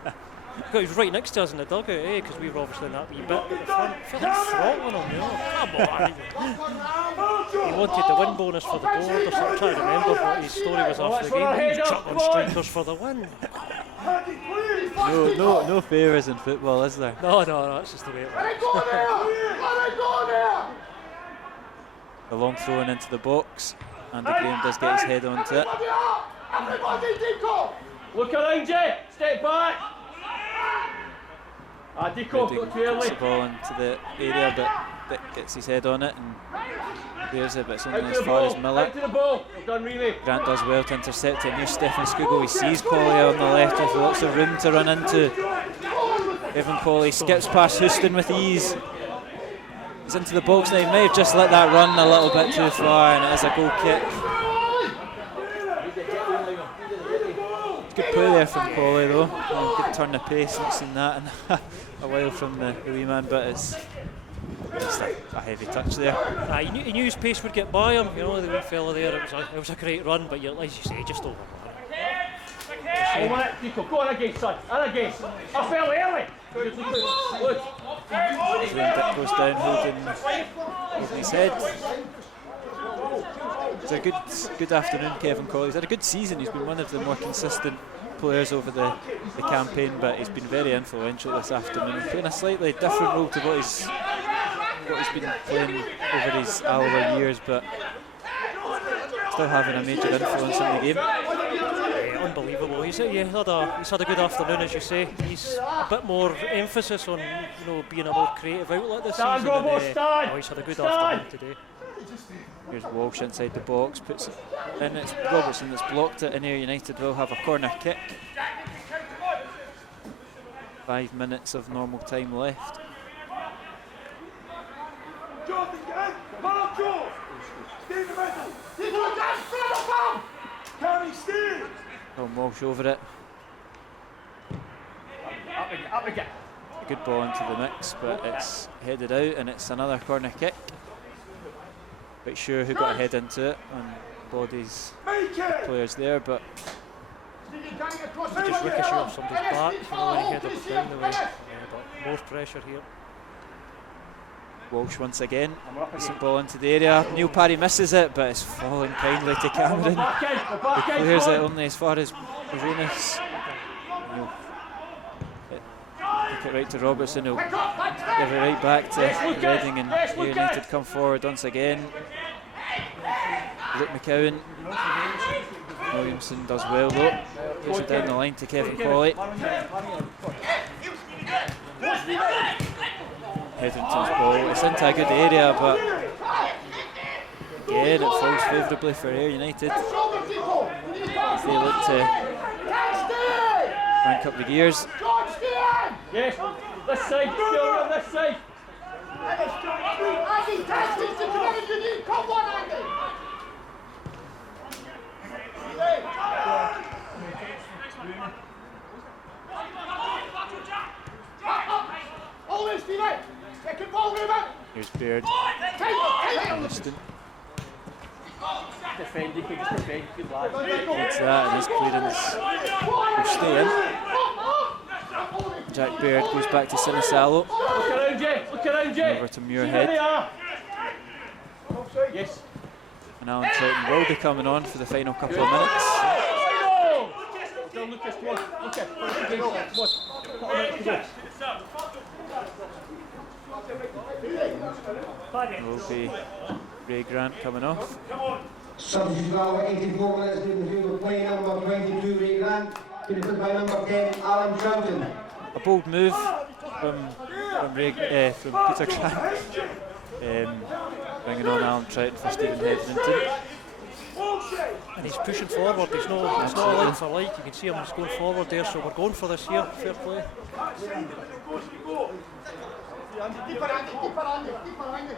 He was right next to us in the dugout, because we were obviously in that wee bit at the front. I felt like throttling him, you know. Come on! He wanted the win bonus for the board or something. I'm trying to remember what his story was after the game. He was chucking strikers for the win. No favours in football, is there? No, that's just the way it works. The long throw-in into the box, and Graham does get his head onto it. Look around you, step back. Deco, got too early. Puts the ball into the area, but gets his head on it and clears it, but it's only as far as Miller. Out to the ball. Well done, really. Grant does well to intercept it. Here's Stephen Scugo. He sees Colley on the left with lots of room to run into. Evan Colley skips past Houston with ease. He's into the box now. He may have just let that run a little bit too far, and it is a goal kick. Good play there from Colley though. Good turn of pace, not seen that in a while from the wee man, but it's just a heavy touch there. He knew his pace would get by him, you know, the wee fella there. It was a great run, but as you say, just over. Deco, go on again, son. And again. Up early. Look. Dick goes down holding his head. It's a good afternoon, Kevin Colley. He's had a good season. He's been one of the more consistent players over the campaign, but he's been very influential this afternoon, playing a slightly different role to what he's been playing over his Alloa years, but still having a major influence in the game. Unbelievable. He's had a good afternoon, as you say. He's a bit more emphasis on being a more creative outlet this season. He's had a good afternoon today. Here's Walsh inside the box, puts it in. It's Robertson that's blocked it, and Ayr United will have a corner kick. 5 minutes of normal time left. Tom Walsh over it. A good ball into the mix, but it's headed out, and it's another corner kick. Quite sure who got a head into it, and bodies the players there, but Just ricochet off somebody's back, when he headed it down the way. But more pressure here. Walsh once again, decent ball into the area. Neil Parry misses it, but it's falling kindly to Cameron. He clears it only as far as Arenas. Pick it right to Robertson, he'll give it right back to Reading, and Ayr United come forward once again. Luke McCowan. Williamson does well though. Puts it down the line to Kevin Colley. Hetherington's ball, it's into a good area, but again it falls favourably for Ayr United as they look to rank up the gears. Yes, this side, still on this side. Andy, tactics to come in, you need, come on, Andy. Always be right. Second ball, movement. Here's Baird. Houston. Defend, you can just defend, good lad. Gets that, and his clearance will stay in. Jack Baird goes back to Sinisalo. Look around you, look around you. Over to Muirhead. Yes. And Alan Troughton will be coming on for the final couple of minutes. Still Lucas, come on, Lucas, come on. It will be Ray Grant coming off. Substitute Alloa, 84 minutes in the field of play, number 22 Ray Grant, to be put by number 10 Alan Troughton. A bold move from Peter Grant, bringing on Alan Troughton for Stephen Hetherington. And he's pushing forward, it's not a like for like, you can see him just going forward there, so we're going for this here, fair play. Deeper, Andy, deeper, Andy, deeper, Andy.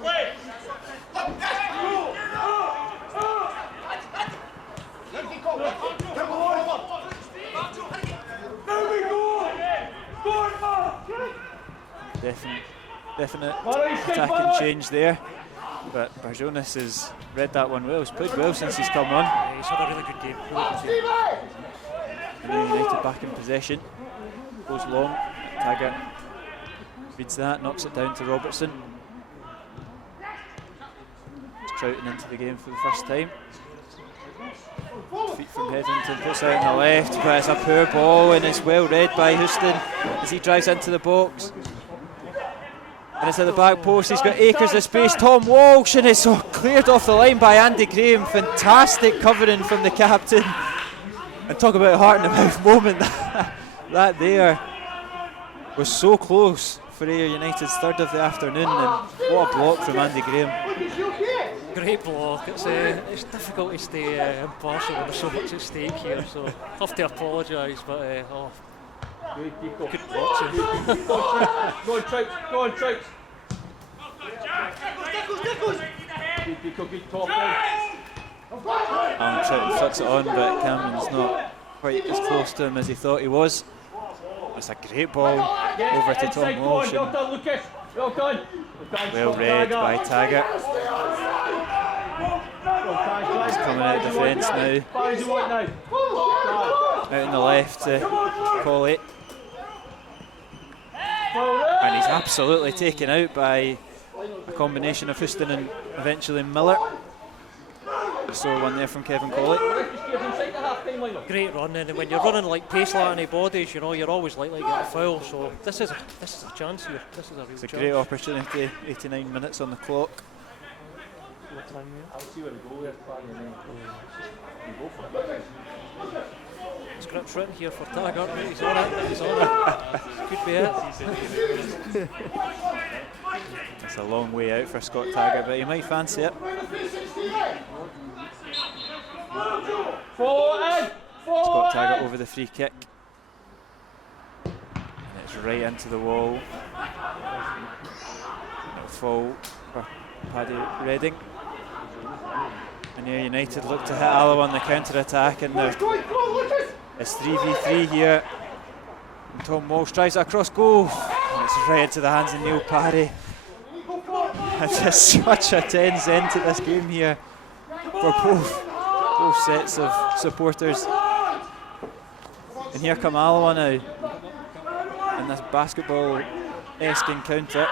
Play. Definite attacking change there, but Barjonas has read that one well. He's played well since he's come on. Yeah, he's had a really good game. And now United back in possession. Goes long. Taggart reads that, knocks it down to Robertson. It's Troughton into the game for the first time. Feet from Hetherington, puts out on the left, but it's a poor ball, and it's well read by Houston as he drives into the box. And it's at the back post, he's got acres of space. Tom Walsh, and it's cleared off the line by Andy Graham. Fantastic covering from the captain. And talk about a heart in the mouth moment. That there was so close for Ayr United's third of the afternoon, and what a block from Andy Graham. Great block. It's difficult to stay impartial when there's so much at stake here, so have to apologise, but good watching. Go on, Troughton, go on, Troughton. Good top there. Alan Troughton flicks it on, but Cameron's not quite as close to him as he thought he was. It's a great ball over to Tom Walsh, Well done, Lucas. Well done. well read by Taggart. He's coming out of defence now. Out on the left to Colley. And he's absolutely taken out by a combination of Houston and eventually Miller. So one there from Kevin Colley. Great run, and when you're running like pace like anybody's, you know, you're always likely to get a foul. So this is a chance here. This is a real It's a chance. great opportunity. 89 minutes on the clock. What time here? I'll see where we go there. Script's written here for Taggart. He's on it. He's on it. Could be it. It's a long way out for Scott Taggart, but he might fancy it. Scott Taggart over the free kick. And it's right into the wall. It'll fall for Paddy Redding. And here United look to hit Alloa on the counter-attack, and it's 3v3 here. And Tom Walsh drives it across goal. And it's right into the hands of Neil Parry. It's just such a tense end to this game here for both sets of supporters. And here come Alloa now in this basketball-esque encounter.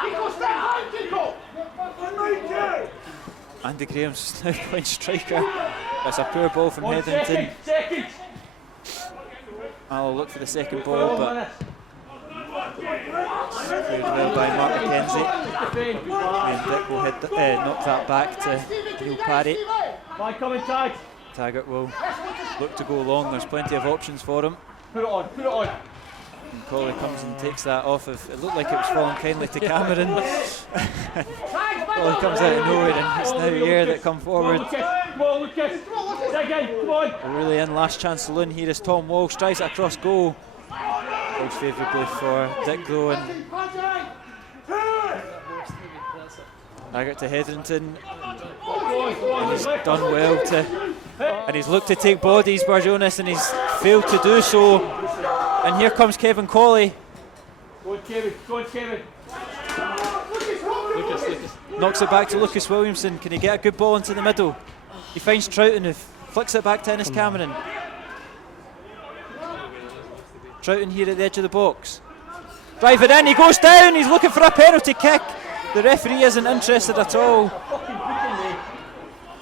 Andy Graham's now playing striker. That's a poor ball from Hetherington. Alloa look for the second ball, but played well by Mark McKenzie. And Dick will knock that back to Neil Parry. Taggart will look to go long. There's plenty of options for him. Put it on, put it on. And Colley comes and takes that off. It looked like it was falling kindly to Cameron. Colley comes out of nowhere, and it's now Air that come forward. Come on, Lucas. Again, come on. We're really in last chance saloon here as Tom Walsh drives it across goal. Goes favourably for Dick though, and Taggart to Hetherington. And he's done well and he's looked to take bodies, Barjonas, and he's failed to do so. And here comes Kevin Colley. Go on, Kevin. Go on, Kevin. Lucas. Knocks it back to Lucas Williamson. Can he get a good ball into the middle? He finds Troughton, who flicks it back to Ennis Cameron. Troughton here at the edge of the box. Drive it in, he goes down, he's looking for a penalty kick. The referee isn't interested at all.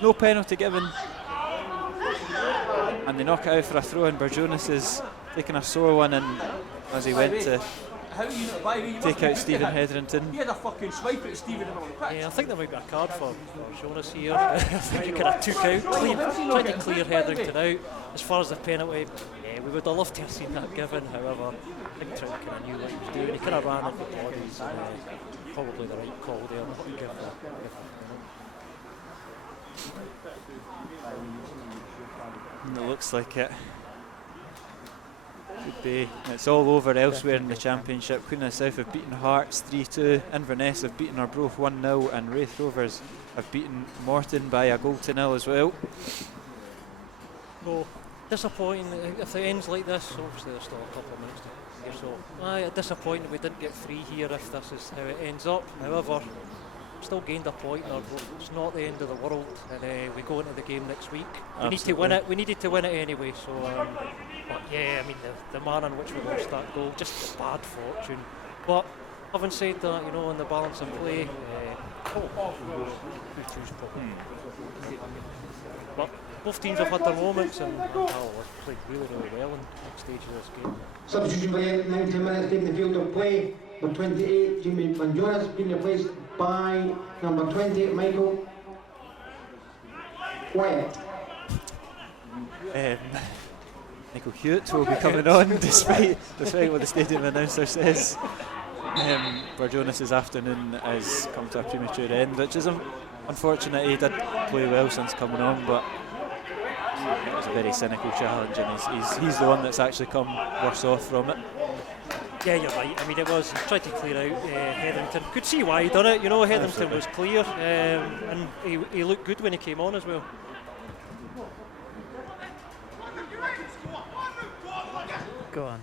No penalty given. And they knock it out for a throw, and Barjonas is taking a sore one in as he went to take out Stephen Hetherington. He had a fucking swipe at Stephen on the pitch. Yeah, I think there might be a card for Jonas here. I think he kind of took out, tried to clear Hetherington out. As far as the penalty, yeah, we would have loved to have seen that given. However, I think Trout kind of knew what he was doing. He kind of ran up the bodies, and probably the right call there. Not to give the And it looks like it could be. It's all over elsewhere in the Championship. Queen of the South have beaten Hearts 3-2, Inverness have beaten Arbroath 1-0, and Wraith Rovers have beaten Morton by a goal to nil as well. No, disappointing if it ends like this. Obviously there's still a couple of minutes to here, so disappointing we didn't get 3 here if this is how it ends up. However, still gained a point. It's not the end of the world, and we go into the game next week. We need to win it. We needed to win it anyway. So, but yeah, I mean the manner in which we lost that goal, just bad fortune. But having said that, you know, on the balance of play, but both teams have had their moments, and Alloa played really well in the stage of this game. Substitution by 90 minutes, taking the field of play. Number 28, Jimmy Banjonas, being replaced by number 20, Michael Wyatt. Michael Hewitt will be coming on despite what the stadium announcer says. Barjonas' afternoon has come to a premature end, which is unfortunate. He did play well since coming on, but it was a very cynical challenge, and he's the one that's actually come worse off from it. Yeah, you're right. I mean, it was, he tried to clear out Hetherington. Could see why he done it. You know, Hetherington was clear, and he looked good when he came on as well. Go on.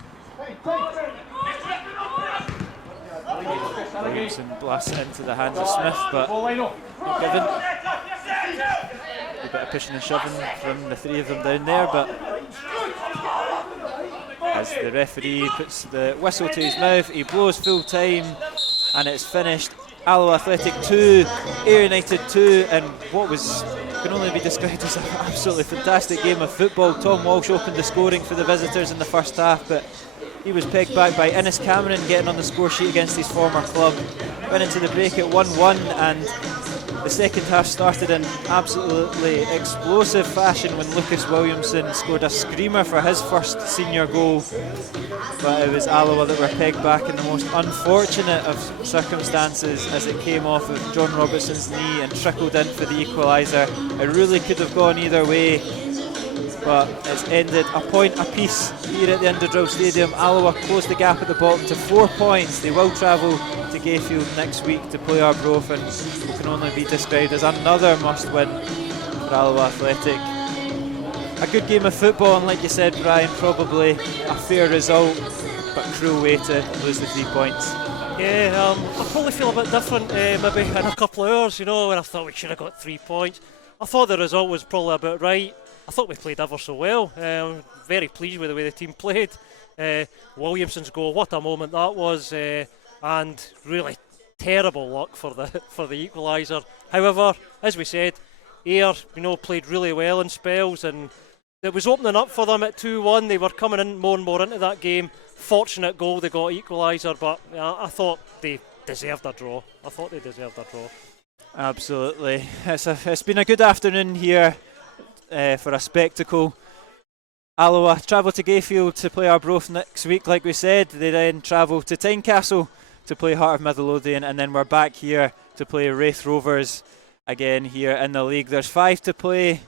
Williamson blasts it into the hands of Smith, but not given. A bit of pushing and shoving from the 3 of them down there, but as the referee puts the whistle to his mouth. He blows full time and it's finished. Alloa Athletic 2, Ayr United 2, and what can only be described as an absolutely fantastic game of football. Tom Walsh opened the scoring for the visitors in the first half, but he was pegged back by Innes Cameron getting on the score sheet against his former club. Went into the break at 1-1, and the second half started in absolutely explosive fashion when Lucas Williamson scored a screamer for his first senior goal. But it was Alloa that were pegged back in the most unfortunate of circumstances as it came off of John Robertson's knee and trickled in for the equaliser. It really could have gone either way, but it's ended a point apiece here at the Underdrill Stadium. Alloa closed the gap at the bottom to 4 points. They will travel to Gayfield next week to play Arbroath, and what can only be described as another must-win for Alloa Athletic. A good game of football, and like you said, Brian, probably a fair result, but cruel way to lose the 3 points. Yeah, I probably feel a bit different maybe in a couple of hours, when I thought we should have got 3 points. I thought the result was probably about right. I thought we played ever so well. Very pleased with the way the team played. Williamson's goal, what a moment that was, and really terrible luck for the equaliser. However, as we said, Ayr, played really well in spells, and it was opening up for them at 2-1. They were coming in more and more into that game. Fortunate goal, they got equaliser, but I thought they deserved a draw. Absolutely. It's been a good afternoon here for a spectacle. Alloa travel to Gayfield to play Arbroath next week, like we said. They then travel to Tynecastle to play Heart of Midlothian, and then we're back here to play Wraith Rovers again here in the league. There's 5 to play,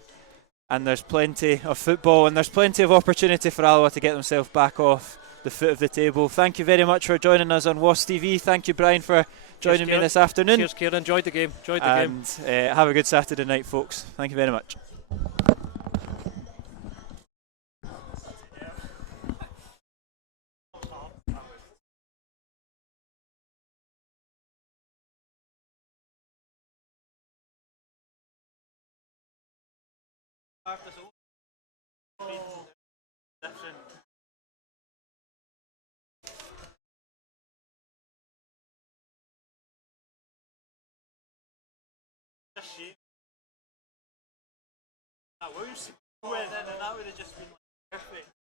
and there's plenty of football, and there's plenty of opportunity for Alloa to get themselves back off the foot of the table. Thank you very much for joining us on WAS TV. Thank you, Brian, for joining me this afternoon. Cheers, Kieran. Enjoyed the game. And have a good Saturday night, folks. Thank you very much. Williams went in, and that would have just been perfect.